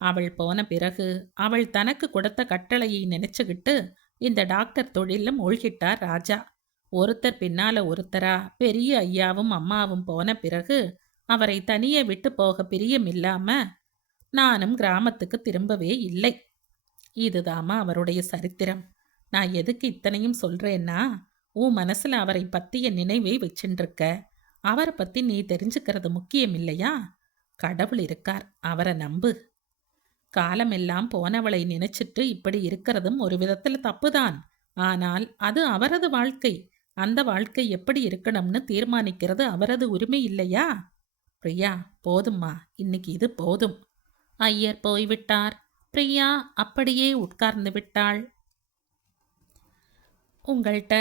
அவள் போன பிறகு அவள் தனக்கு கொடுத்த கட்டளையை நினைச்சுக்கிட்டு இந்த டாக்டர் தொழில மூழ்கிட்டார் ராஜா. ஒருத்தர் பின்னால ஒருத்தரா பெரிய ஐயாவும் அம்மாவும் போன பிறகு அவரை தனியே விட்டு போக பிரியமில்லாம நானும் கிராமத்துக்கு திரும்பவே இல்லை. இதுதாமா அவருடைய சரித்திரம். நான் எதுக்கு இத்தனையும் சொல்றேன்னா, உன் மனசுல அவரை பத்திய நினைவை வச்சுருக்க. அவரை பத்தி நீ தெரிஞ்சுக்கிறது முக்கியம் இல்லையா? கடவுள் இருக்கார், அவரை நம்பு. காலமெல்லாம் போனவளை நினைச்சிட்டு இப்படி இருக்கிறதும் ஒரு விதத்துல தப்புதான். ஆனால் அது அவரது வாழ்க்கை. அந்த வாழ்க்கை எப்படி இருக்கணும்னு தீர்மானிக்கிறது அவரது உரிமை இல்லையா? பிரியா, போதும்மா, இன்னைக்கு இது போதும். ஐயர் போய்விட்டார். பிரியா அப்படியே உட்கார்ந்து விட்டாள். உங்கள்கிட்ட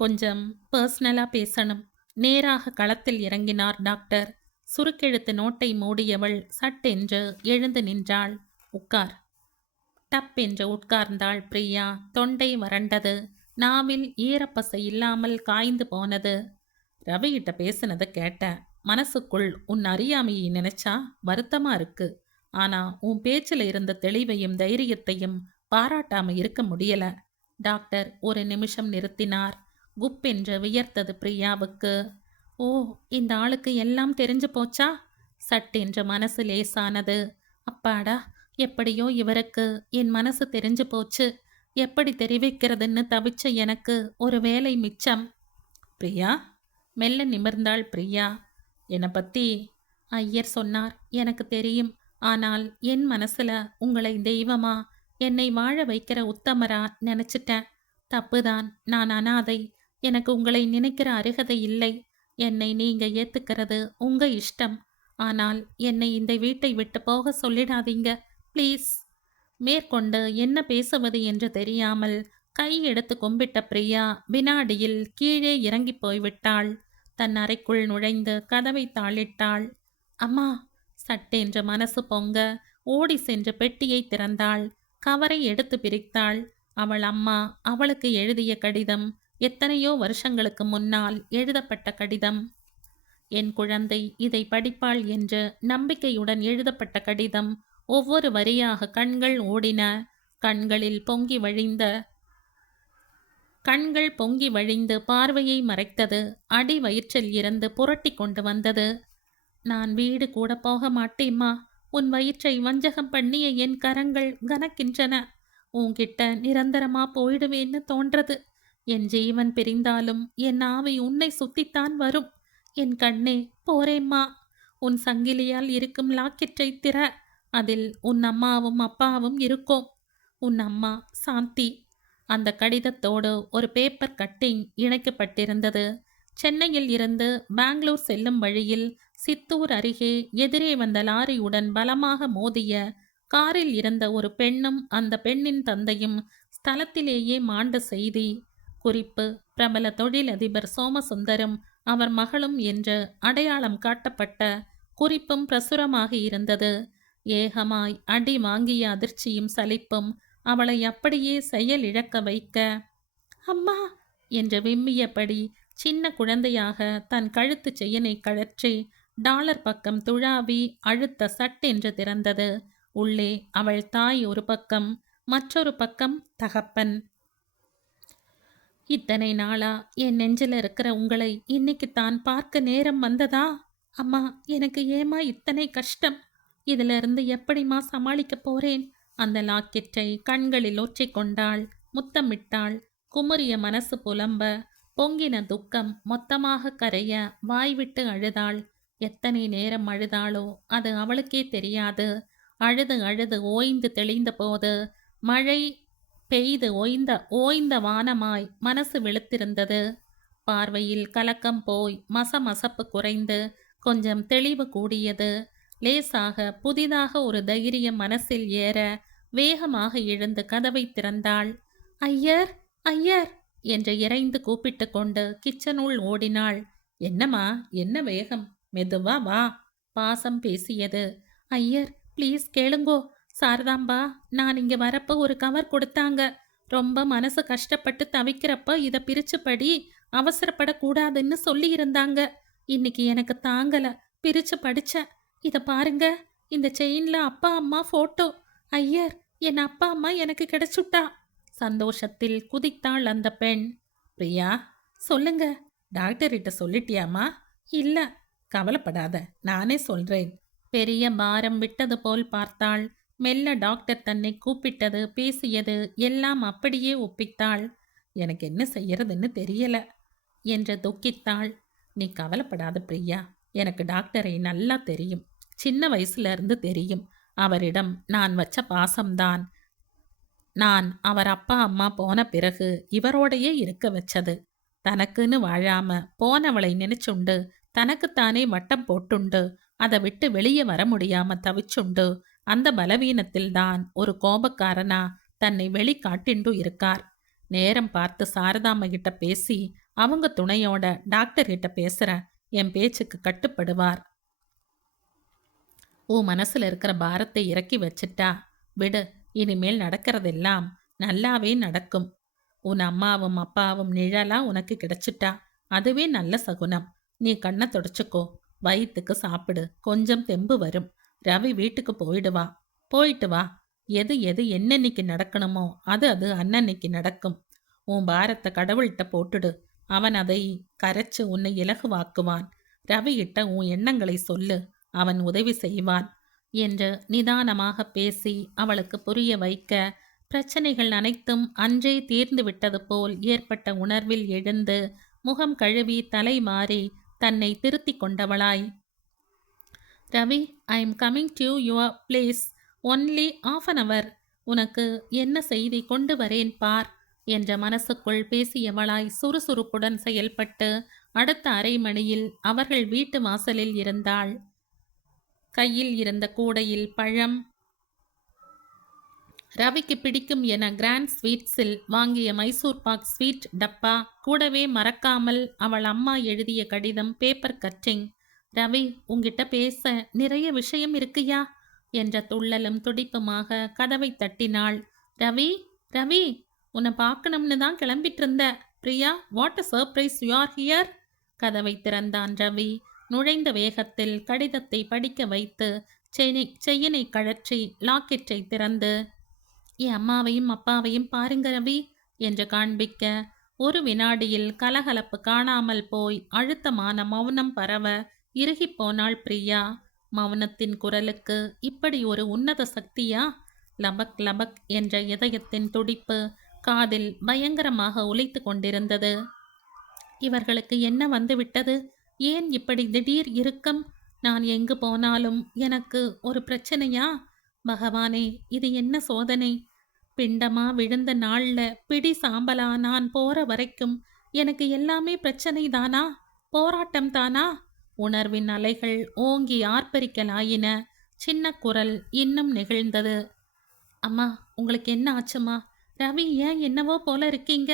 கொஞ்சம் பர்சனலா பேசணும். நேராக களத்தில் இறங்கினார் டாக்டர். சுருக்கெழுத்து நோட்டை மூடியவள் சட்டென்று எழுந்து நின்றாள். உட்கார். டப்பென்று உட்கார்ந்தாள் பிரியா. தொண்டை வறண்டது. நாவில் ஈரப்பசை இல்லாமல் காய்ந்து போனது. ரவிகிட்ட பேசினதை கேட்ட. மனசுக்குள் உன் அறியாமையை நினைச்சா வருத்தமா இருக்கு. ஆனா உன் பேச்சில் இருந்த தெளிவையும் தைரியத்தையும் பாராட்டாம இருக்க முடியல. டாக்டர் ஒரு நிமிஷம் நிறுத்தினார். குப்பென்று வியர்த்தது பிரியாவுக்கு. ஓ, இந்த ஆளுக்கு எல்லாம் தெரிஞ்சு போச்சா? சட்டென்று மனசு லேசானது. அப்பாடா, எப்படியோ இவருக்கு என் மனசு தெரிஞ்சு போச்சு. எப்படி தெரிவிக்கிறதுன்னு தவிச்ச எனக்கு ஒரு வேலை மிச்சம். பிரியா, மெல்ல நிமிர்ந்தாள் பிரியா. என்னை பத்தி ஐயர் சொன்னார், எனக்கு தெரியும். ஆனால் என் மனசுல உங்களை தெய்வமா, என்னை வாழ வைக்கிற உத்தமரா நினைச்சிட்டேன். தப்புதான், நான் அனாதை. எனக்கு உங்களை நினைக்கிற அருகதை இல்லை. என்னை நீங்க ஏத்துக்கிறது உங்க இஷ்டம். ஆனால் என்னை இந்த வீட்டை விட்டு போக சொல்லிடாதீங்க ப்ளீஸ். மேற்கொண்டு என்ன பேசுவது என்று தெரியாமல் கை எடுத்து கும்பிட்ட பிரியா வினாடியில் கீழே இறங்கி போய்விட்டாள். தன் அறைக்குள் நுழைந்து கதவை தாளிட்டாள். அம்மா! சட்டென்று மனசு பொங்க ஓடி சென்று பெட்டியை திறந்தாள். கவரை எடுத்து பிரித்தாள். அவள் அம்மா அவளுக்கு எழுதிய கடிதம். எத்தனையோ வருஷங்களுக்கு முன்னால் எழுதப்பட்ட கடிதம். என் குழந்தை இதை படிப்பாள் என்று நம்பிக்கையுடன் எழுதப்பட்ட கடிதம். ஒவ்வொரு வரியாக கண்கள் ஓடின. கண்களில் பொங்கி வழிந்த கண்கள் பொங்கி வழிந்து பார்வையை மறைத்தது. அடி வயிற்றில் இருந்து புரட்டி கொண்டு வந்தது. நான் வீடு கூட போக மாட்டேம்மா. உன் வயிற்றை வஞ்சகம் பண்ணிய என் கரங்கள் கனக்கின்றன. உன்கிட்ட நிரந்தரமா போயிடுவேன்னு தோன்றது. என் ஜீவன் பிரிந்தாலும் என் ஆவி உன்னை சுத்தித்தான் வரும். என் கண்ணே, போறேம்மா. உன் சங்கிலியால் இருக்கும் லாக்கெட்டை திற. அதில் உன் அம்மாவும் அப்பாவும் இருக்கோம். உன் அம்மா சாந்தி. அந்த கடிதத்தோடு ஒரு பேப்பர் கட்டிங் இணைக்கப்பட்டிருந்தது. சென்னையில் இருந்து பெங்களூர் செல்லும் வழியில் சித்தூர் அருகே எதிரே வந்த லாரியுடன் பலமாக மோதிய காரில் இருந்த ஒரு பெண்ணும் அந்த பெண்ணின் தந்தையும் ஸ்தலத்திலேயே மாண்ட செய்தி. குறிப்பு: பிரபல தொழிலதிபர் சோமசுந்தரம் அவர் மகளும் என்று அடையாளம் காட்டப்பட்ட குறிப்பும் பிரசுரமாக இருந்தது. ஏகமாய் அடி வாங்கிய அதிர்ச்சியும் சலிப்பும் அவளை அப்படியே செயலிழக்க வைக்க, அம்மா என்று விம்மியபடி சின்ன குழந்தையாக தன் கழுத்து செயினை கழற்றி டாலர் பக்கம் துழாவி அழுத்த சட்டென்று திறந்தது. உள்ளே அவள் தாய் ஒரு பக்கம், மற்றொரு பக்கம் தகப்பன். இத்தனை நாளா என் நெஞ்சில் இருக்கிற உங்களை இன்னைக்கு தான் பார்க்க நேரம் வந்ததா? அம்மா, எனக்கு ஏமா இத்தனை கஷ்டம்? இதிலிருந்து எப்படிம்மா சமாளிக்க போறேன்? அந்த லாக்கெட்டை கண்களில் ஒற்றிக் கொண்டாள். முத்தமிட்டாள். குமுறிய மனசு புலம்ப, பொங்கின துக்கம் மொத்தமாக கரைய வாய்விட்டு அழுதாள். எத்தனை நேரம் அழுதாளோ அது அவளுக்கே தெரியாது. அழுது அழுது ஓய்ந்து தெளிந்த போது மழை பெய்து ஓய்ந்த ஓய்ந்த வானமாய் மனசு வெளுத்திருந்தது. பார்வையில் கலக்கம் போய் மசமசப்பு குறைந்து கொஞ்சம் தெளிவு கூடியது. லேசாக புதிதாக ஒரு தைரியம் மனசில் ஏற வேகமாக எழுந்து கதவை திறந்தாள். ஐயர், ஐயர் என்று இறைந்து கூப்பிட்டு கொண்டு கிச்சனுள் ஓடினாள். என்னம்மா, என்ன வேகம்? மெதுவா வா. பாசம் பேசியது. ஐயர், ப்ளீஸ் கேளுங்கோ. சாரதாம்பா நான் இங்க வரப்ப ஒரு கவர் கொடுத்தாங்க. ரொம்ப மனசு கஷ்டப்பட்டு தவிக்கிறப்ப இதை பிரிச்சு படி, அவசரப்படக்கூடாதுன்னு சொல்லி இருந்தாங்க. இன்னைக்கு எனக்கு தாங்கல, பிரிச்சு படிச்சேன். இதை பாருங்க, இந்த செயின்ல அப்பா அம்மா போட்டோ. ஐயர், என் அப்பா அம்மா எனக்கு கிடைச்சுட்டா. சந்தோஷத்தில் குதித்தாள் அந்த பெண். பிரியா, சொல்லுங்க. டாக்டர்கிட்ட சொல்லிட்டியாமா? இல்ல. கவலைப்படாத, நானே சொல்றேன். பெரிய பாரம் விட்டது போல் பார்த்தாள். மெல்ல டாக்டர் தன்னை கூப்பிட்டது, பேசியது எல்லாம் அப்படியே ஒப்பித்தாள். எனக்கு என்ன செய்யறதுன்னு தெரியல என்று துக்கித்தாள். நீ கவலைப்படாத பிரியா, எனக்கு டாக்டரை நல்லா தெரியும். சின்ன வயசுல இருந்து தெரியும். அவரிடம் நான் வச்ச பாசம்தான் நான் அவர் அப்பா அம்மா போன பிறகு இவரோடையே இருக்க வச்சது. தனக்குன்னு வாழாம போனவளை நினைச்சுண்டு தனக்குத்தானே வட்டம் போட்டுண்டு அதை விட்டு வெளியே வர முடியாம தவிச்சுண்டு அந்த பலவீனத்தில்தான் ஒரு கோபக்காரனா தன்னை வெளிக்காட்டிண்டு இருக்கார். நேரம் பார்த்து சாரதாம்ம கிட்ட பேசி அவங்க துணையோட டாக்டர் கிட்ட பேசுற என் பேச்சுக்கு கட்டுப்படுவார். உன் மனசுல இருக்கிற பாரத்தை இறக்கி வச்சிட்டா விடு. இனிமேல் நடக்கிறதெல்லாம் நல்லாவே நடக்கும். உன் அம்மாவும் அப்பாவும் நிழலா உனக்கு கிடைச்சிட்டா அதுவே நல்ல சகுனம். நீ கண்ணை தொடச்சுக்கோ, வயிற்றுக்கு சாப்பிடு, கொஞ்சம் தெம்பு வரும். ரவி வீட்டுக்கு போயிட்டு வா. எது எது என்னன்னைக்கு நடக்கணுமோ அது அது அன்னன்னைக்கு நடக்கும். உன் பாரத்தை கடவுள்கிட்ட போட்டுடு. அவன் அதை கரைச்சு உன்னை இலகுவாக்குவான். ரவியிட்ட உன் எண்ணங்களை சொல்லு, அவன் உதவி செய்வான் என்று நிதானமாக பேசி அவளுக்கு புரிய வைக்க, பிரச்சனைகள் அனைத்தும் அன்றே தீர்ந்து விட்டது போல் ஏற்பட்ட உணர்வில் எழுந்து முகம் கழுவி தலை மாறி தன்னை திருத்தி கொண்டவளாய், Ravi, I am coming to your place only half an hour. உனக்கு என்ன செய்தி கொண்டு வரேன் பார் என்ற மனசுக்குள் பேசியவளாய் சுறுசுறுப்புடன் செயல்பட்டு அடுத்த அரை மணியில் அவர்கள் வீட்டு வாசலில் இருந்தாள். கையில் இருந்த கூடையில் பழம், ரவிக்கு பிடிக்கும் என கிராண்ட் ஸ்வீட்ஸில் வாங்கிய மைசூர் பாக் ஸ்வீட் டப்பா, கூடவே மறக்காமல் அவள் அம்மா எழுதிய கடிதம், பேப்பர் கட்டிங். ரவி, உங்கிட்ட பேச நிறைய விஷயம் இருக்குயா என்ற துள்ளலும் துடிப்புமாக கதவை தட்டினாள். ரவி, ரவி, உன்னை பார்க்கணும்னு தான் கிளம்பிட்டு இருந்த. Priya, what a surprise, you are here. கதவை திறந்தான் ரவி. நுழைந்த வேகத்தில் கடிதத்தை படிக்க வைத்து செயினை கழற்றி லாக்கெட்டை திறந்து, என் அம்மாவையும் அப்பாவையும் பாருங்க ரவி என்று காண்பிக்க, ஒரு வினாடியில் கலகலப்பு காணாமல் போய் அழுத்தமான மௌனம் பரவ இறுகிப் போனாள் பிரியா. மௌனத்தின் குரலுக்கு இப்படி ஒரு உன்னத சக்தியா? லபக் லபக் என்ற இதயத்தின் துடிப்பு காதில் பயங்கரமாக ஒலித்து கொண்டிருந்தது. இவர்களுக்கு என்ன வந்துவிட்டது? ஏன் இப்படி திடீர் இறுக்கம்? நான் எங்கு போனாலும் எனக்கு ஒரு பிரச்சனையா? பகவானே, இது என்ன சோதனை? பிண்டமா விழுந்த நாள்ல பிடி சாம்பலா நான் போற வரைக்கும் எனக்கு எல்லாமே பிரச்சனை தானா? போராட்டம் தானா? உணர்வின் அலைகள் ஓங்கி ஆர்ப்பரிக்கலாயின. சின்ன குரல் இன்னும் நெகிழ்ந்தது. அம்மா, உங்களுக்கு என்ன ஆச்சுமா? ரவி ஏன் என்னவோ போல இருக்கீங்க?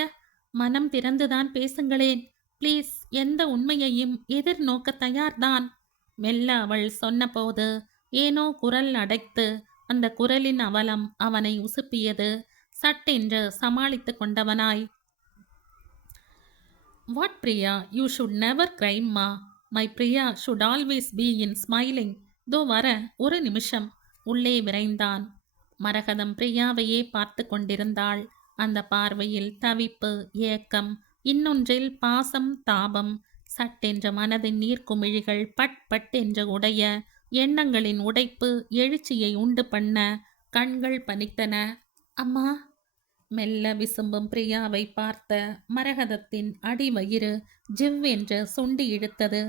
மனம் திறந்துதான் பேசுங்களேன் ப்ளீஸ். எந்த உண்மையையும் எதிர்நோக்க தயார்தான். மெல்ல அவள் சொன்னபோது ஏனோ குரல் அடைத்து அந்த குரலின் அவலம் அவனை உசுப்பியது. சட்டென்று சமாளித்து கொண்டவனாய், what Priya, you should never கிரைம்மா. My Priya should always be in smiling. தோ வர, ஒரு நிமிஷம். உள்ளே விரைந்தான். மரகதம் பிரியாவையே பார்த்து கொண்டிருந்தாள். அந்த பார்வையில் தவிப்பு, ஏக்கம், இன்னொன்றில் பாசம், தாபம். சட்டென்ற மனதின் நீர்க்குமிழிகள் பட் பட் என்று உடைய, எண்ணங்களின் உடைப்பு எழுச்சியை உண்டு பண்ண கண்கள் பனித்தன. அம்மா. மெல்ல விசும்பும் பிரியாவை பார்த்த மரகதத்தின் அடிவயிறு ஜிவ் என்று சுண்டி இழுத்தது.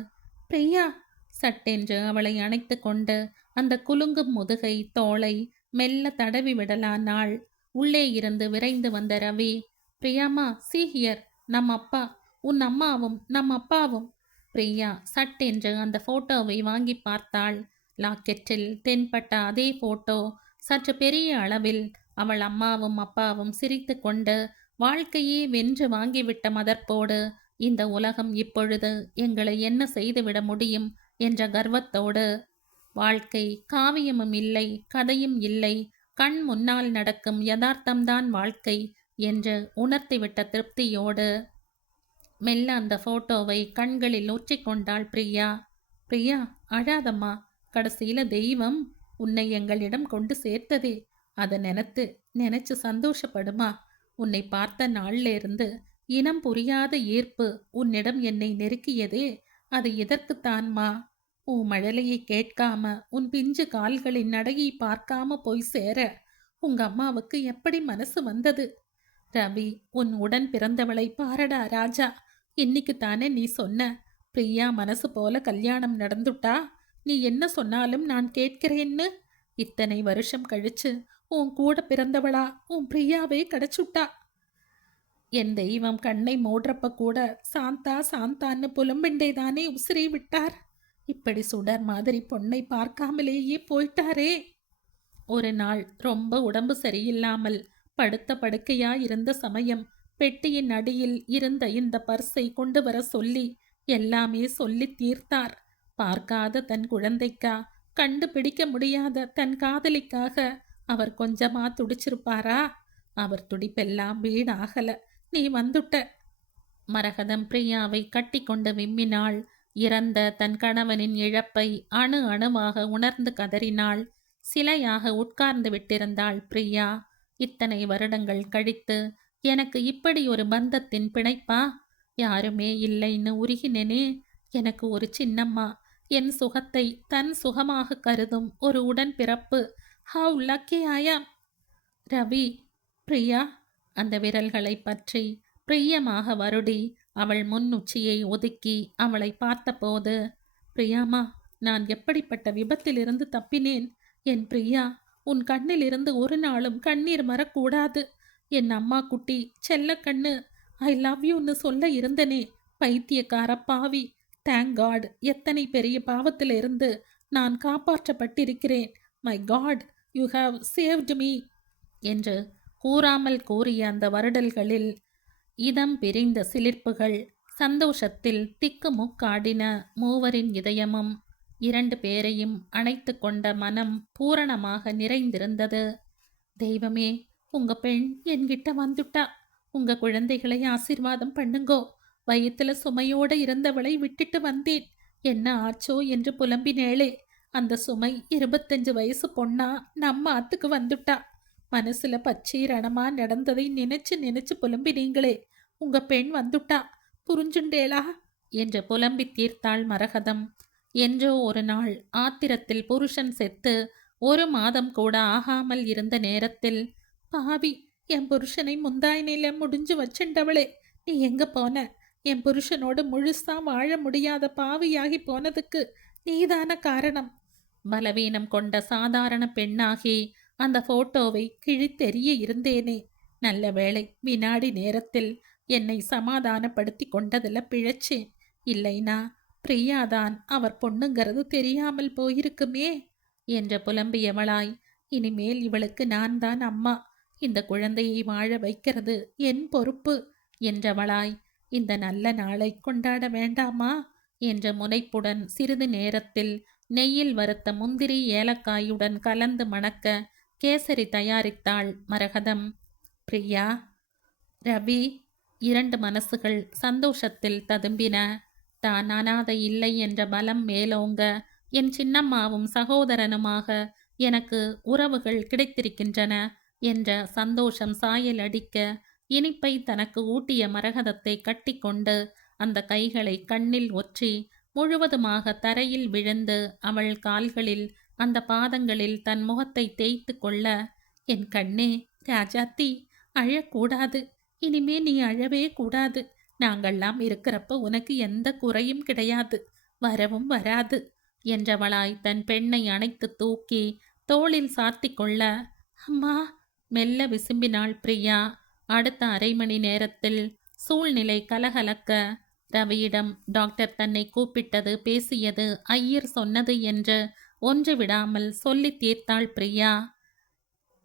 பிரியா. சட்டென்று அவளை அணைத்து கொண்டு அந்த குலுங்கும் முதுகை, தோளை மெல்ல தடவி விடலானாள். உள்ளே இருந்து விரைந்து வந்த ரவி, பிரியாமா, சீ ஹியர், நம் அப்பா, உன் அம்மாவும் நம் அப்பாவும். பிரியா சட்டென்று அந்த போட்டோவை வாங்கி பார்த்தாள். லாக்கெட்டில் தென்பட்ட அதே போட்டோ, சற்று பெரிய அளவில். அவள் அம்மாவும் அப்பாவும் சிரித்து கொண்டு வாழ்க்கையே வென்று வாங்கிவிட்ட மதர்ப்போடு, இந்த உலகம் இப்பொழுது எங்களை என்ன செய்துவிட முடியும் என்ற கர்வத்தோடு, வாழ்க்கை காவியமும் இல்லை, கதையும் இல்லை, கண் முன்னால் நடக்கும் யதார்த்தம்தான் வாழ்க்கை என்று உணர்த்திவிட்ட திருப்தியோடு மெல்ல அந்த போட்டோவை கண்களில் ஊற்றிக்கொண்டாள் பிரியா. பிரியா, அழாதம்மா. கடைசியில தெய்வம் உன்னை எங்களிடம் கொண்டு சேர்த்ததே, அதை நினைச்சு சந்தோஷப்படுமா. உன்னை பார்த்த நாள்ல இருந்து இனம் புரியாத ஈர்ப்பு உன்னிடம் என்னை நெருக்கியதே, அது எதற்குத்தான்மா? உன் மழலையை கேட்காம, உன் பிஞ்சு கால்களின் நடையை பார்க்காம போய் சேர உங்க அம்மாவுக்கு எப்படி மனசு வந்தது? ரவி, உன் உடன் பிறந்தவளை பாரடா ராஜா. இன்னைக்கு தானே நீ சொன்ன, பிரியா மனசு போல கல்யாணம் நடந்துட்டா, நீ என்ன சொன்னாலும் நான் கேட்கிறேன்னு. இத்தனை வருஷம் கழிச்சு உன் கூட பிறந்தவளா உன் பிரியாவே கிடைச்சுட்டா. என் தெய்வம் கண்ணை மூடுறப்ப கூட சாந்தா சாந்தான்னு புலம்பிண்டே தானே உசிரை விட்டார். இப்படி சுடர் மாதிரி பொண்ணை பார்க்காமலேயே போயிட்டாரே. ஒரு நாள் ரொம்ப உடம்பு சரியில்லாமல் படுத்த படுக்கையா இருந்த சமயம், பெட்டியின் அடியில் இருந்த இந்த பர்ஸை கொண்டு வர சொல்லி எல்லாமே சொல்லி தீர்த்தார். பார்க்காத தன் குழந்தைக்கா, கண்டுபிடிக்க முடியாத தன் காதலிக்காக அவர் கொஞ்சமா துடிச்சிருப்பாரா? அவர் துடிப்பெல்லாம் வீணாகல. நீ வந்துட்ட. மரகதம் பிரியாவை கட்டி கொண்டு விம்மினாள். இறந்த தன் கணவனின் இழப்பை அணு அணுவாக உணர்ந்து கதறினாள். சிலையாக உட்கார்ந்து விட்டிருந்தாள் பிரியா. இத்தனை வருடங்கள் கழித்து எனக்கு இப்படி ஒரு பந்தத்தின் பிணைப்பா? யாருமே இல்லைன்னு உருகினேனே. எனக்கு ஒரு சின்னம்மா, என் சுகத்தை தன் சுகமாக கருதும் ஒரு உடன் பிறப்பு. ஹவ் லக்கி ஐ ஆம். ரவி. பிரியா. அந்த விரல்களை பற்றி பிரியமாக வருடி அவள் முன் உச்சியை ஒதுக்கி அவளை பார்த்தபோது, பிரியாமா, நான் எப்படிப்பட்ட விபத்திலிருந்து தப்பினேன். என் பிரியா, உன் கண்ணிலிருந்து ஒரு நாளும் கண்ணீர் மறக்கூடாது. என் அம்மா குட்டி செல்ல கண்ணு, ஐ லவ் யூன்னு சொல்ல இருந்தனே, பைத்தியக்கார பாவி. தேங்க் காட், எத்தனை பெரிய பாவத்திலிருந்து நான் காப்பாற்றப்பட்டிருக்கிறேன். My God, you have saved me என்று கூறாமல் கூறிய அந்த வருடல்களில் இதம் பிரிந்த சிலிர்ப்புகள். சந்தோஷத்தில் திக்குமுக்காடின மூவரின் இதயமும். இரண்டு பேரையும் அணைத்து கொண்ட மனம் பூரணமாக நிறைந்திருந்தது. தெய்வமே, உங்க பெண் என்கிட்ட வந்துட்டா. உங்க குழந்தைகளை ஆசீர்வாதம் பண்ணுங்கோ. வயிற்றுல சுமையோடு இருந்தவளை விட்டுட்டு வந்தேன். என்ன ஆச்சோ என்று புலம்பினேளே, அந்த சுமை 25 வயசு பொண்ணா நம்ம ஆத்துக்கு வந்துட்டா. மனசுல பச்சை ரணமா நடந்ததை நினைச்சு நினைச்சு புலம்பினீங்களே, உங்க பெண் வந்துட்டா. புரிஞ்சுண்டேளா என்று புலம்பி தீர்த்தாள் மரகதம். என்றோ ஒரு நாள் ஆத்திரத்தில் புருஷன் செத்து 1 மாதம் கூட ஆகாமல் இருந்த நேரத்தில், பாவி, என் புருஷனை முந்தாயினில முடிஞ்சு வச்சுண்டவளே, நீ எங்க போன? என் புருஷனோடு முழுசா வாழ முடியாத பாவியாகி போனதுக்கு நீதான காரணம். பலவீனம் கொண்ட சாதாரண பெண்ணாகி அந்த போட்டோவை கிழித்தெறிய இருந்தேனே. நல்ல வேளை, வினாடி நேரத்தில் என்னை சமாதானப்படுத்தி கொண்டதில் பிழைச்சேன். இல்லைனா பிரியாதான் அவர் பொண்ணுங்கிறது தெரியாமல் போயிருக்குமே என்று புலம்பியவளாய், இனிமேல் இவளுக்கு நான் தான் அம்மா. இந்த குழந்தையை வாழ வைக்கிறது என் பொறுப்பு என்றவளாய், இந்த நல்ல நாளை கொண்டாட வேண்டாமா என்ற முனைப்புடன் சிறிது நேரத்தில் நெய்யில் வறுத்த முந்திரி ஏலக்காயுடன் கலந்து மணக்க கேசரி தயாரித்தாள் மரகதம். பிரியா, ரவி. 2 மனசுகள் சந்தோஷத்தில் ததும்பின. தான் அனாதை இல்லை என்ற பலம் மேலோங்க, என் சின்னம்மாவும் சகோதரனுமாக எனக்கு உறவுகள் கிடைத்திருக்கின்றன என்ற சந்தோஷம் சாயல் அடிக்க, இனிப்பை தனக்கு ஊட்டிய மரகதத்தை கட்டிக்கொண்டு அந்த கைகளை கண்ணில் ஒற்றி முழுவதுமாக தரையில் விழுந்து அவள் கால்களில் அந்த பாதங்களில் தன் முகத்தை தேய்த்து கொள்ள, என் கண்ணே ராஜாத்தி, அழக்கூடாது. இனிமே நீ அழவே கூடாது. நாங்கள்லாம் இருக்கிறப்ப உனக்கு எந்த குறையும் கிடையாது, வரவும் வராது என்றவளாய் தன் பெண்ணை அணைத்து தூக்கி தோளில் சாத்தி கொள்ள, அம்மா மெல்ல விசும்பினாள் பிரியா. அடுத்த 1/2 மணி நேரத்தில் சூழ்நிலை கலகலக்க, ரவியிடம் டாக்டர் தன்னை கூப்பிட்டது, பேசியது, ஐயர் சொன்னது என்று ஒன்று விடாமல் சொல்லி தீர்த்தாள் பிரியா.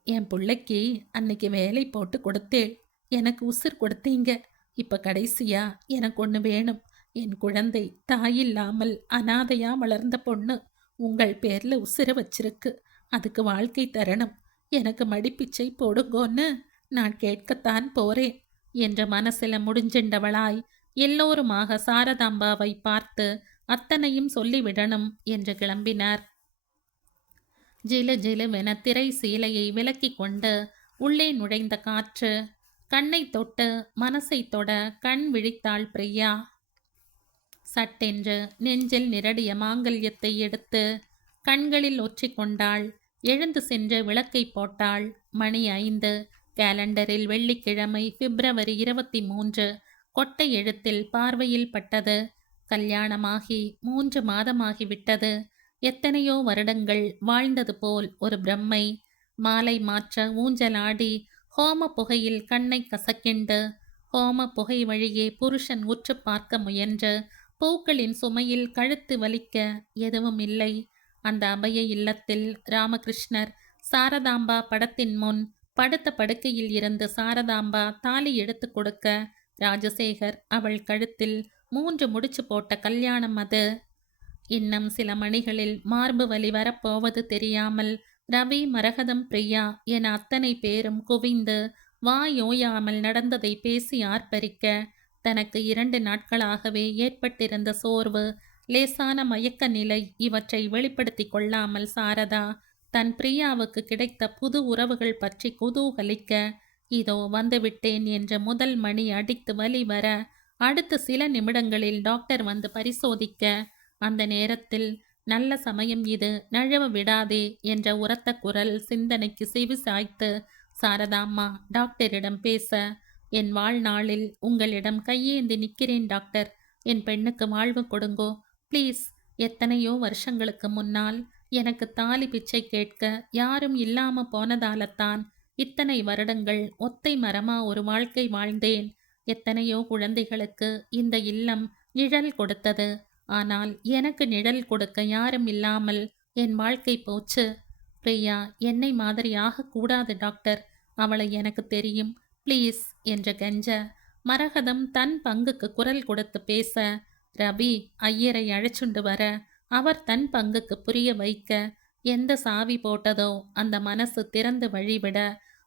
என் பிள்ளைக்கு அன்னைக்கு வேலை போட்டு கொடுத்தேள். எனக்கு உசுர் கொடுத்தீங்க. இப்ப கடைசியா எனக்கு ஒன்று வேணும். என் குழந்தை தாயில்லாமல் அனாதையா வளர்ந்த பொண்ணு உங்கள் பேர்ல உசுர வச்சிருக்கு. அதுக்கு வாழ்க்கை தரணும். எனக்கு மடிப்பிச்சை போடுங்கோன்னு நான் கேட்கத்தான் போறேன் என்ற மனசில முடிஞ்சின்றவளாய் எல்லோருமாக சாரதாம்பாவை பார்த்து அத்தனையும் சொல்லிவிடணும் என்று கிளம்பினார். ஜிலு ஜிலுவென திரை சீலையை விலக்கி கொண்டு உள்ளே நுழைந்த காற்று கண்ணை தொட்டு மனசை தொட கண் விழித்தாள் பிரியா. சட்டென்று நெஞ்சில் நிரடிய மாங்கல்யத்தை எடுத்து கண்களில் ஒற்றிக்கொண்டாள். எழுந்து சென்று விளக்கை போட்டாள். மணி 5. கேலண்டரில் வெள்ளிக்கிழமை பிப்ரவரி 23 கொட்டை எழுத்தில் பார்வையில் பட்டது. கல்யாணமாகி 3 மாதமாகிவிட்டது. எத்தனையோ வருடங்கள் வாழ்ந்தது போல் ஒரு பிரம்மை. மாலை மாற்ற ஊஞ்சலாடி ஹோம புகையில் கண்ணை கசக்கிண்டு ஹோம புகை வழியே புருஷன் உற்று பார்க்க முயன்று பூக்களின் சுமையில் கழுத்து வலிக்க எதுவும் இல்லை. அந்த அபய இல்லத்தில் ராமகிருஷ்ணர் சாரதாம்பா படத்தின் முன் படுத்த படுக்கையில் இருந்து சாரதாம்பா தாலி எடுத்து கொடுக்க, ராஜசேகர் அவள் கழுத்தில் 3 முடிச்சு போட்ட கல்யாணம் அது. இன்னும் சில மணிகளில் மார்பு வலி வரப்போவது தெரியாமல் ரவி, மரகதம், பிரியா என அத்தனை பேரும் குவிந்து வாயோயாமல் நடந்ததை பேசி ஆர்ப்பரிக்க, தனக்கு 2 நாட்களாகவே ஏற்பட்டிருந்த சோர்வு, லேசான மயக்க நிலை இவற்றை வெளிப்படுத்தி கொள்ளாமல் சாரதா தன் பிரியாவுக்கு கிடைத்த புது உறவுகள் பற்றி குதூகலிக்க, இதோ வந்துவிட்டேன் என்ற முதல் மணி அடித்து வலி வர, அடுத்த சில நிமிடங்களில் டாக்டர் வந்து பரிசோதிக்க, அந்த நேரத்தில் நல்ல சமயம் இது, நழுவ விடாதே என்ற உரத்த குரல் சிந்தனைக்கு செவி சாய்த்து சாரதாம்மா டாக்டரிடம் பேச, என் வாழ்நாளில் உங்களிடம் கையேந்தி நிற்கிறேன் டாக்டர். என் பெண்ணுக்கு வாழ்வு கொடுங்கோ ப்ளீஸ். எத்தனையோ வருஷங்களுக்கு முன்னால் எனக்கு தாலி பிச்சை கேட்க யாரும் இல்லாம போனதாலத்தான் இத்தனை வருடங்கள் ஒத்தை மரமா ஒரு வாழ்க்கை வாழ்ந்தேன். எத்தனையோ குழந்தைகளுக்கு இந்த இல்லம் நிழல் கொடுத்தது. ஆனால் எனக்கு நிழல் கொடுக்க யாரும் இல்லாமல் என் வாழ்க்கை போச்சு. பிரியா என்னை மாதிரி ஆகக்கூடாது டாக்டர். அவளை எனக்கு தெரியும், ப்ளீஸ் என்ற கெஞ்ச, மரகதம் தன் பங்குக்கு குரல் கொடுத்து பேச, ரவி ஐயரை அழைச்சுண்டு வர, அவர் தன் பங்குக்கு புரிய வைக்க, எந்த சாவி போட்டதோ அந்த மனசு திறந்து வழிவிட,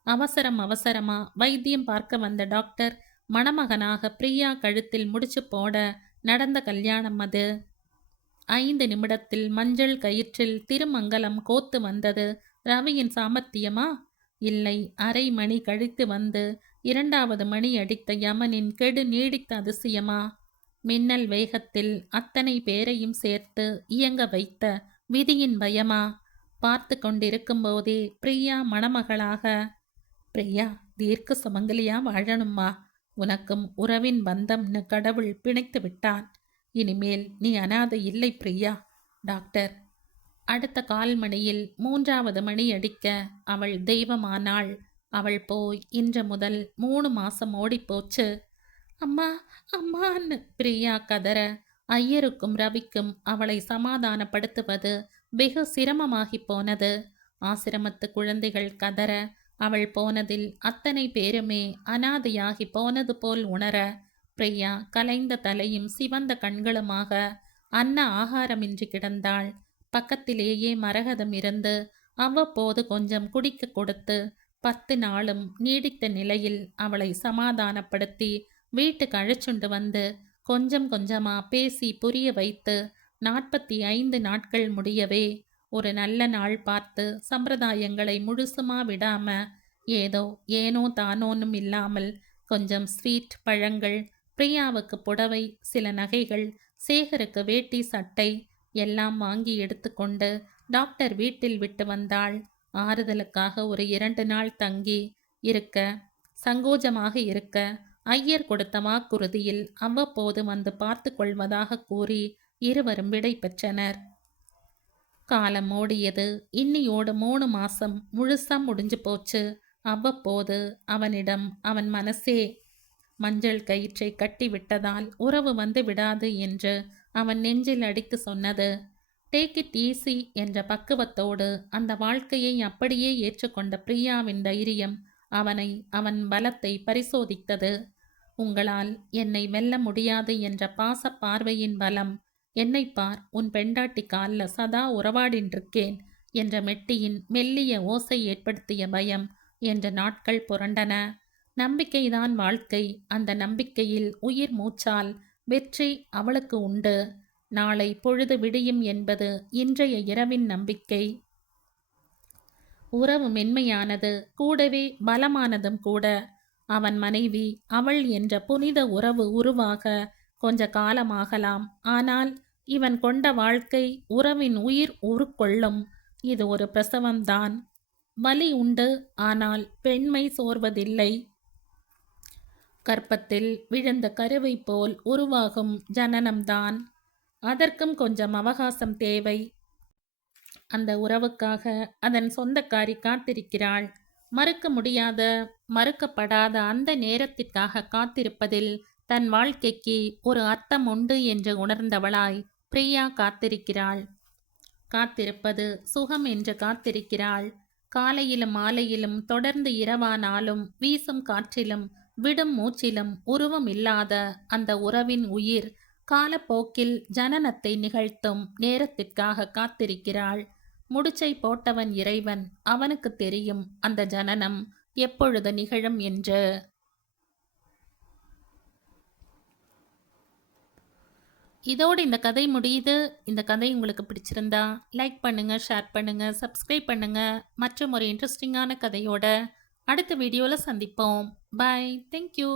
அவசரமா வைத்தியம் பார்க்க வந்த டாக்டர் மணமகனாக பிரியா கழுத்தில் முடிச்சு போட நடந்த கல்யாணம் அது. 5 நிமிடத்தில் மஞ்சள் கயிற்றில் திருமங்கலம் கோத்து வந்தது ரவியின் சாமர்த்தியமா? இல்லை, அரை மணி கழித்து வந்து 2வது மணி அடித்த யமனின் கெடு நீடித்த அதிசயமா? மின்னல் வேகத்தில் அத்தனை பேரையும் சேர்த்து இயங்க வைத்த விதியின் பயமா? பார்த்து கொண்டிருக்கும் போதே பிரியா மணமகளாக, பிரியா தீர்க்க சுமங்கலியா வாழணும்மா, உனக்கும் உறவின் பந்தம்னு கடவுள் பிணைத்து விட்டான். இனிமேல் நீ அனாதை இல்லை பிரியா. டாக்டர். அடுத்த 1/4 மணியில் 3வது மணி அடிக்க அவள் தெய்வமானாள். அவள் போய் இன்று முதல் 3 மாசம் ஓடிப்போச்சு. அம்மா அம்மான்னு பிரியா கதற, ஐயருக்கும் ரவிக்கும் அவளை சமாதானப்படுத்துவது வெகு சிரமமாகி போனது. ஆசிரமத்து குழந்தைகள் கதற, அவள் போனதில் அத்தனை பேருமே அனாதையாகி போனது போல் உணர, பிரியா கலைந்த தலையும் சிவந்த கண்களுமாக அன்ன ஆகாரமின்றி கிடந்தாள். பக்கத்திலேயே மரகதம் இருந்து அவ்வப்போது கொஞ்சம் குடிக்க கொடுத்து 10 நாளும் நீடித்த நிலையில் அவளை சமாதானப்படுத்தி வீட்டுக்கு அழைச்சுண்டு வந்து கொஞ்சம் கொஞ்சமா பேசி புரிய வைத்து 45 நாட்கள் முடியவே ஒரு நல்ல நாள் பார்த்து சம்பிரதாயங்களை முழுசுமா விடாம ஏதோ ஏனோ தானோனும் இல்லாமல் கொஞ்சம் ஸ்வீட், பழங்கள், பிரியாவுக்கு புடவை, சில நகைகள், சேகருக்கு வேட்டி சட்டை எல்லாம் வாங்கி எடுத்துக்கொண்டு டாக்டர் வீட்டில் விட்டு வந்தாள். ஆறுதலுக்காக ஒரு 2 நாள் தங்கி இருக்க, சங்கோஜமாக இருக்க, ஐயர் கொடுத்த வாக்குறுதியில் அவ்வப்போது வந்து பார்த்து கொள்வதாக கூறி இருவரும் விடை பெற்றனர். காலம் ஓடியது. இன்னியோடு 3 மாசம் முழுசா முடிஞ்சு போச்சு. அவ்வப்போது அவனிடம் அவன் மனசே மஞ்சள் கயிற்றை கட்டி விட்டதால் உறவு வந்து விடாது என்று அவன் நெஞ்சில் அடித்து சொன்னது. டேக் இட் ஈஸி என்ற பக்குவத்தோடு அந்த வாழ்க்கையை அப்படியே ஏற்றுக்கொண்ட பிரியாவின் தைரியம் அவனை, அவன் பலத்தை பரிசோதித்தது. உங்களால் என்னை வெல்ல முடியாது என்ற பாச பார்வையின் பலம், என்னை பார், உன் பெண்டாட்டி கால்ல சதா உறவாடின்றிருக்கேன் என்ற மெட்டியின் மெல்லிய ஓசை ஏற்படுத்திய பயம் என்ற நாட்கள் புரண்டன. நம்பிக்கைதான் வாழ்க்கை. அந்த நம்பிக்கையில் உயிர் மூச்சால் வெற்றி அவளுக்கு உண்டு. நாளை பொழுது விடியும் என்பது இன்றைய இரவின் நம்பிக்கை. உறவு மென்மையானது, கூடவே பலமானதும் கூட. அவன் மனைவி அவள் என்ற புனித உறவு உருவாக கொஞ்ச காலமாகலாம். ஆனால் இவன் கொண்ட வாழ்க்கை உறவின் உயிர் உருக்கொள்ளும். இது ஒரு பிரசவம்தான். வலி உண்டு, ஆனால் பெண்மை சோர்வதில்லை. கர்ப்பத்தில் விழுந்த கருவை போல் உருவாகும் ஜனனம்தான். அதற்கும் கொஞ்சம் அவகாசம் தேவை. அந்த உறவுக்காக அதன் சொந்தக்காரி காத்திருக்கிறாள். மறுக்க முடியாத, மறுக்கப்படாத அந்த நேரத்திற்காக காத்திருப்பதில் தன் வாழ்க்கைக்கு ஒரு அர்த்தம் உண்டு என்று உணர்ந்தவளாய் பிரியா காத்திருக்கிறாள். காத்திருப்பது சுகம் என்று காத்திருக்கிறாள். காலையிலும் மாலையிலும் தொடர்ந்து இரவானாலும் வீசும் காற்றிலும் விடும் மூச்சிலும் உருவம் இல்லாத அந்த உறவின் உயிர் காலப்போக்கில் ஜனனத்தை நிகழ்த்தும் நேரத்திற்காக காத்திருக்கிறாள். முடிச்சை போட்டவன் இறைவன். அவனுக்கு தெரியும் அந்த ஜனனம் எப்பொழுது நிகழும் என்று. இதோடு இந்த கதை முடியுது. இந்த கதை உங்களுக்கு பிடிச்சிருந்தா லைக் பண்ணுங்க, ஷேர் பண்ணுங்க, சப்ஸ்கிரைப் பண்ணுங்க. மற்றும் ஒரு இன்ட்ரெஸ்டிங்கான கதையோட அடுத்த வீடியோவில் சந்திப்போம். பாய். தேங்க்யூ.